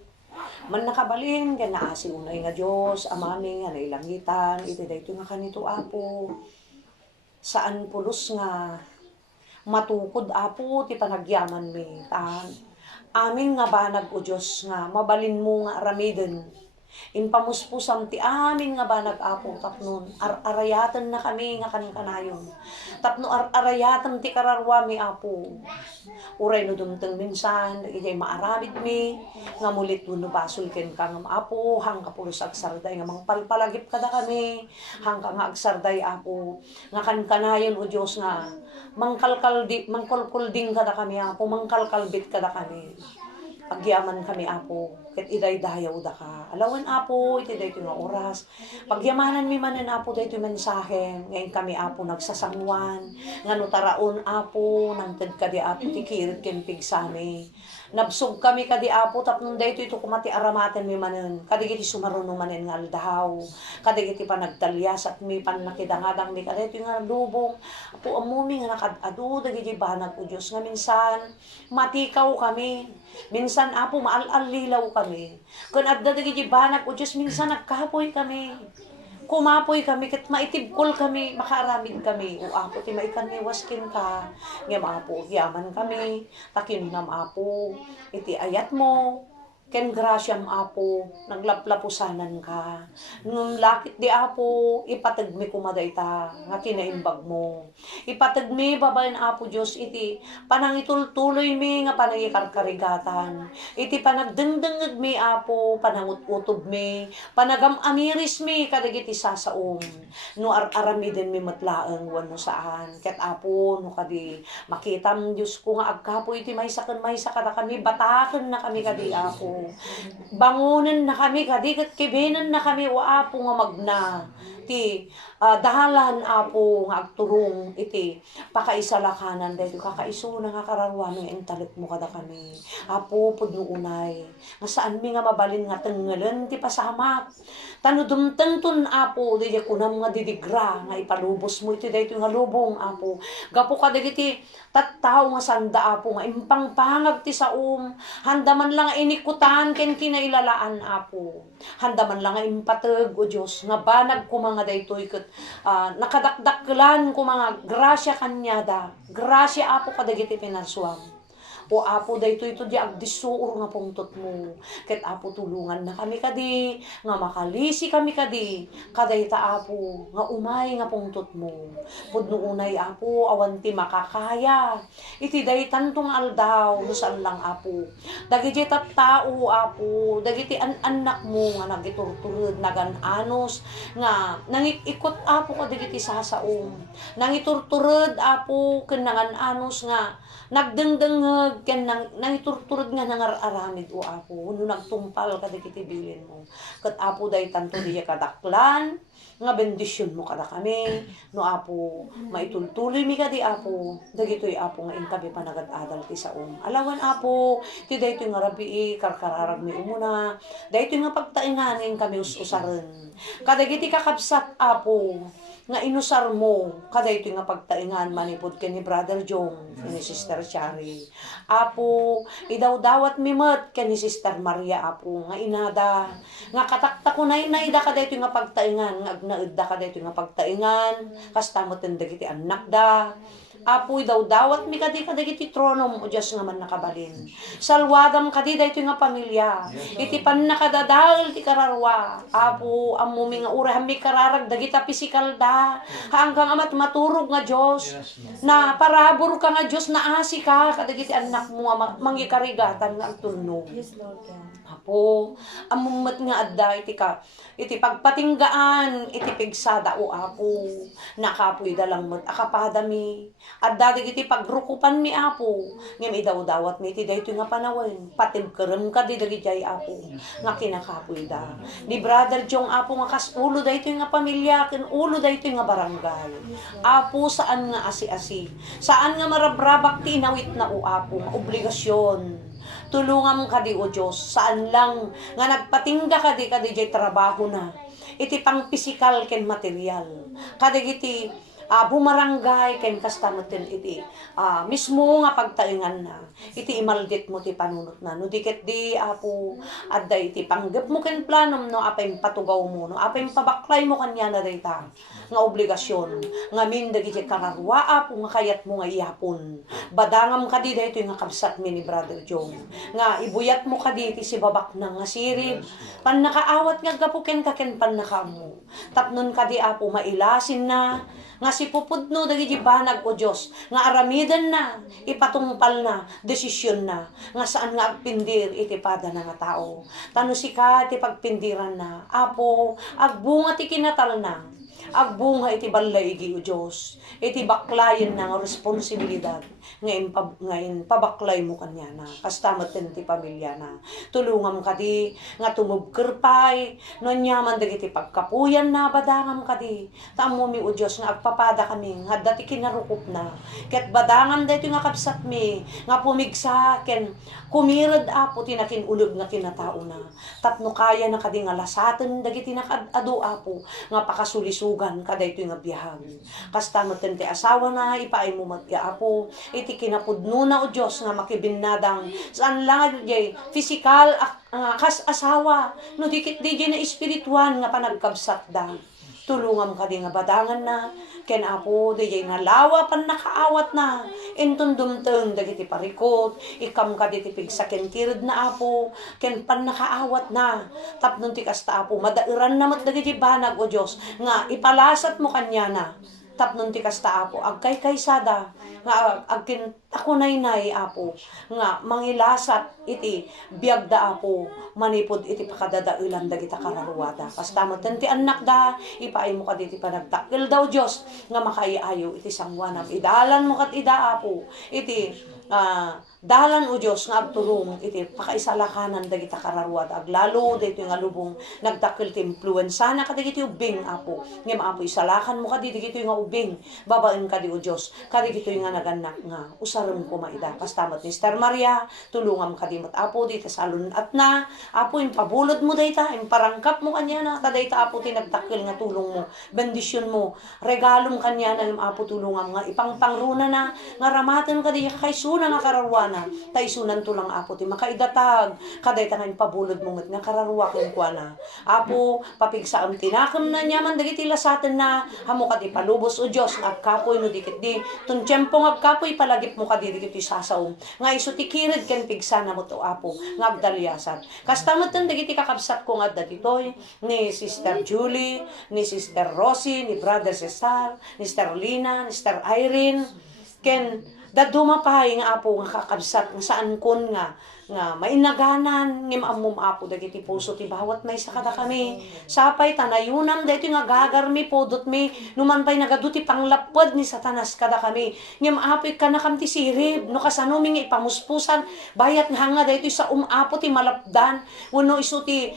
Man nakabalin, kaya naasi unay nga Diyos, amami nga nailangitan, iti dayto nga kanito Apo, saan pulos nga matukod Apo, ti panagyaman mi, amin nga banag o Diyos nga, mabalin mo nga aramiden, impamuspusam ti amin nga banag Apo tapnon arayatan na kami nga kanayon tapno arayatan ti kararwa mi Apo uray no dumteng minsan ijay maaramid mi nga mulit no basol ken kang Apo hangga pulos agsarday nga mangpalpalagip kada kami hangga nga agsarday Apo nga kanayon o Dios nga mangkalkulding kada kami Apo mangkalkalbit kada kami pagyaman kami Apo ket iday dayaw da ka alawan Apo iti dayto nga oras pagyamanan mi manen Apo dayto mensahe ngayon kami Apo nagsasangwan ngano taraon Apo nangted kadi Apo ti kirit ken pigsami nabsog kami kadi Apo tapno dayto ito kumati aramaten mi manen kadigiti sumaruno manen nga aldaw kadigiti panagtalyas at mi pannakidangadang mi kadayto nga lubong Apo amumi nga nakadado dagiti banag o Dios nga minsan matikaw kami minsan Apo maalalilaw kami. Kung adda dagiti banag o Diyos minsan nagkapoy kami. Kumapoy kami ket maitibkol kami, makaaramid kami. O Apo ti maikan ni waskin ka. Ngem Apo yaman kami. Takinam Apo iti ayat mo. Ken grasyam Apo, naglaplapusanan ka. Nung lakit di Apo, ipatagmi kumadayta, nga kinaimbag mo. Ipatagmi babayan Apo Diyos, iti panangitultuloy mi nga panagikarkarigatan. Iti panagdengdengag mi Apo, panangututob mi, panagamiris mi, kadagiti sasaom. No aramiden mi matlaeng wano saan. Ket Apo, no kadi makitam Diyos ko nga agkapo iti maysaken kada kami, bataken na kami kadi Apo. Bangunan na kami kadigat kibenan na kami o Apo nga magna ti dahalan Apo nga agturong iti pakaisalakanan dahil kakaiso na nga kararwa ng intalit mo kada kami Apo pudno unay nga saan mi nga mabalin nga tengelen ti pasamak tanudumteng tun Apo di kunam nga didigra nga ipalubos mo iti dayto nga lubong Apo gapo kadagiti tattao nga sanda Apo nga impangpangag ti saom handa man lang inikutan ken kinailalaan Apo handa man lang impateg o Dios nga banag ko mga daytoy ket nakadakdakkelan ko mga grasya kanyada grasya Apo kadagiti pinarsuam O Apo, dayto ito di agdisuor nga pungtot mo. Ket Apo, tulungan na kami kadi, nga makalisi kami kadi, kadayta Apo, nga umay nga pungtot mo. Pudno unay Apo, awan ti makakaya. Iti daytan tong aldaw, no saan lang Apo. Dagiti tattao Apo, dagiti anak mo nga nagiturturod, nagananos, nga nangikot Apo kadagiti sasaom. Nangiturturod Apo, ken nangananos nga nagdengdengeg ken nangiturturod nga nangararamid o Apo, no nagtumpal kadagiti bilin mo. Ket Apo daytan to diya kadaklan, nga bendisyon mo kada kami, no Apo, maitultuloy mi kadi Apo, dagitoy Apo nga inkabi panagad-adal ti saom. Alawan Apo, ti daytoy nga rabii, karkararag mi umuna, daytoy nga pagtainganin kami us-usaren. Kadagiti kakabsat Apo, nga inusar mo, kadaytoy nga pagtaingan manipod ken ni Brother Jong, ni Sister Chari. Apo, idawdawat mi met ken ni Sister Maria Apo, nga inada, nga kataktakunay na ida kadaytoy nga pagtaingan, nga agnaed da kadaytoy nga pagtaingan, kastamot ten dagiti anak da. Apo, idawdawat mi kadi kadagiti tronom o Diyos nga man nakabalin. Salwadam kadi daytoy nga pamilya. Iti pan nakadadal ti kararwa. Apo, ammo mi nga urahan mi kararag dagita pisikal da. Hanggang amat maturog nga Diyos. Na parabor ka nga Diyos na asi ka kadagiti anak mo nga mangikarigatan nga agtunnog. Yes, Lord God. Apo, amumat nga adda iti pagpatinggaan iti pigsada o Apo, nakapoy dalang met akapadami. Adda digiti pagrukupan mi Apo, ngem idawdawat mi iti daytoy nga panawin, patibkerem kadi dagiti Apo, nga kinakapoy da. Ni Brother Jong Apo nga kasulo daytoy nga pamilya, ken ulo daytoy nga barangay. Apo, saan nga asi-asi, saan nga marabrabak ti inawit na o Apo, nga obligasyon. Tulungan kadi o Diyos, saan lang nga nagpatingga kadi jay trabaho na. Iti pang pisikal ken material. Kadigiti bumarangay ken kastamoten iti mismo nga pagtaingan na. Iti imaldit mo ti panunot na. No diket di Apo, adda iti panggep mo ken planom no apay patugaw mo no apay pabaklay mo kanya na dayta nga obligasyon nga min dagiti kararwa Apo nga kayat mo nga iyapon. Badangam kadi daytoy nga kabsat mi ni Brother Jong. Nga ibuyat mo kadi ti si babak na nga sirib. Pan nakaawat nga gapuken ka ken pan nakamu. Tapnon kadi Apo mailasin na nga si pupudno dagiti banag o Dios nga aramidan na ipatungpal na desisyon na nga saan nga agpindir iti pada na nga tao. Tano sika iti pagpindiran na Apo, agbunga ti kinatal na agbunga iti balaygi o Dios iti baklayen na nga responsibilidad ngayon pabaklay mo kanya na kastamat din ti pamilya na tulungam kadi nga tumubkerpay no nyaman dagiti pagkapuyan na badangam kadi tamo mi o Dios nga agpapada kami nga dati kinarukup na ket badangam daytoy nga kabsat mi nga pumigsa ken kumirad Apo tinakinulog nga kinatao na tapno kaya na kadi nga lasaten dagiti nakadado Apo nga pakasulisugan kadaytoy nga biyahag kastamat ti asawa na ipaay mo matya Apo iti kinapudno na o Diyos nga makibinnadang saan lang jay physical kas asawa no dikit di na espirituan nga panagkabsat da tulungam kadi nga badangan na ken Apo di nga lawa pan nakaawat na inton dumteng dagiti parikot ikam kadi ti pigsaken tirad na Apo ken pan nakaawat na tapnon ti kasta Apo madairan na met dagiti banag o Dios nga ipalasat mo kanya na tapnon ti kasta Apo agkay-kaysada nga agkin ako nay Apo nga mangilasat iti biagda Apo manipod iti pakadadailan dagita kararwada kastamoten ti anak da ipaay mo kaditi panagtakkel daw Dios nga makaiayo iti sangwanam idalan mo kat ida Apo iti dalan o Dios nga agturong iti pakaisalakanan dagita kararwada aglalo daytoy nga lubong nagtakkel ti influenza na kadagiti ubing Apo ngem Apo isalakan mo kaditi nga ubing babaen kadi o Dios kadagiti nga naganak nga usarem ko maida kastamat ni Sister Maria tulungam kadimot Apo dita salun at na Apo impabulod mo dayta imparangkap mo kanya na kadayta Apo tinagtakkel nga tulong mo bendisyon mo regalom kanya na Apo tulungam nga ipangpangruna na nga ramaten kadi kaysuna nga kararwana taisunan tulang Apo ti makaidatag kadayta nga impabulod mo met nga kararwa ken kuana Apo papigsaam tinakam na nyaman dagiti lasaten na hamo kadi palubos o Dios agkapoy no dikit di tun tiempo agkapoy palagip mo kadiri kiti sasaom. Nga iso ti kirid ken pigsana mo to apo nga agdalyasan. Kastamatan dagiti kakabsat ko nga dagitoy ni Sister Julie, ni Sister Rosie, ni Brother Cesar, ni Sister Lina, ni Sister Irene, ken daduma pahay nga apo nga kakabsat nga saan kun nga mainaganan ngim ammum apo dagiti puso ti bawat may sakada kami sapay tanayunam daytoy nga gagarmi podot mi numan pay nagaduti panglapod ni Satanas kada kami ngim apoy kanakam ti sirib no kasano mi nga ipamuspusan bayat nga hanga daytoy sa apo ti malapdan wenno isu ti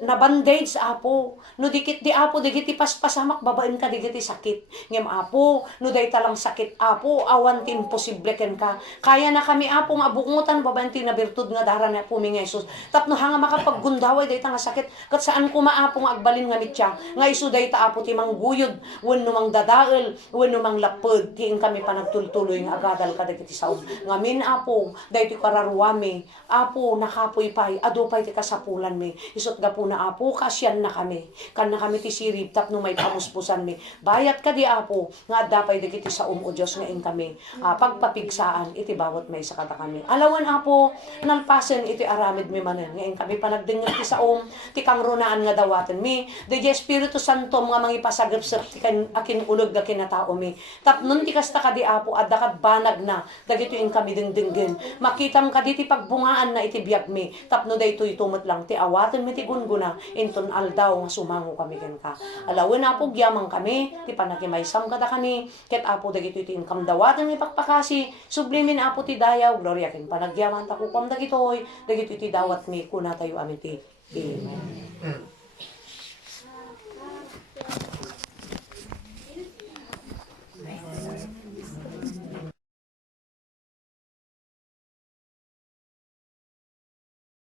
na bandage apo no dikit di apo dagiti paspasamak babaen ka dagiti sakit ngim apo no dayta lang sakit apo awan ti imposible ken ka kaya na kami apo nga bungutan babaen ti birtud nga dara na po mi nga Jesus. Tapno hanga makapaggundaway dayta nga sakit kat saan ko maapo nga agbalin nga mitya nga isu dayta apo ti mangguyod wenno mang dadael wenno mang lapod ti kami panagtultuloy nga agadal kadagiti saom. Ngamin apo daytoy kararuami apo nakapoy pay adu pay ti kasapulan mi. Isut gapo na apo kasyan na kami. Kan na kami ti sirib tapno may pamuspusan mi. Bayat ka di apo nga adda pay dagiti saom o Dios nga ing kami pagpapigsaan iti bawat may sakata kami. Alawan apo nalpasen iti aramid mi manen ngayon kami panagdengel ti saom ti kangrunaan nga dawaten mi di Espiritu Santo nga mangipasagep-sep ti akin ulog da kinatao mi tapnon ti kasta kadi apo adda kad banag na dagito ing kami dengdenggen makitam kadi ti pagbungaan na iti biag mi tapno daytoy tumot lang ti awaten mi ti gunguna inton aldaw nga sumango kami ken ka alawin apo gyamang kami ti panakimaysam kada kani ket apo dagito iti ingkam dawaten mi pakpakasi sublimin apo ti dayaw gloria ken panagyaman ta kukom dagitoy iti dawat mi kuna tayo amin ti Amen.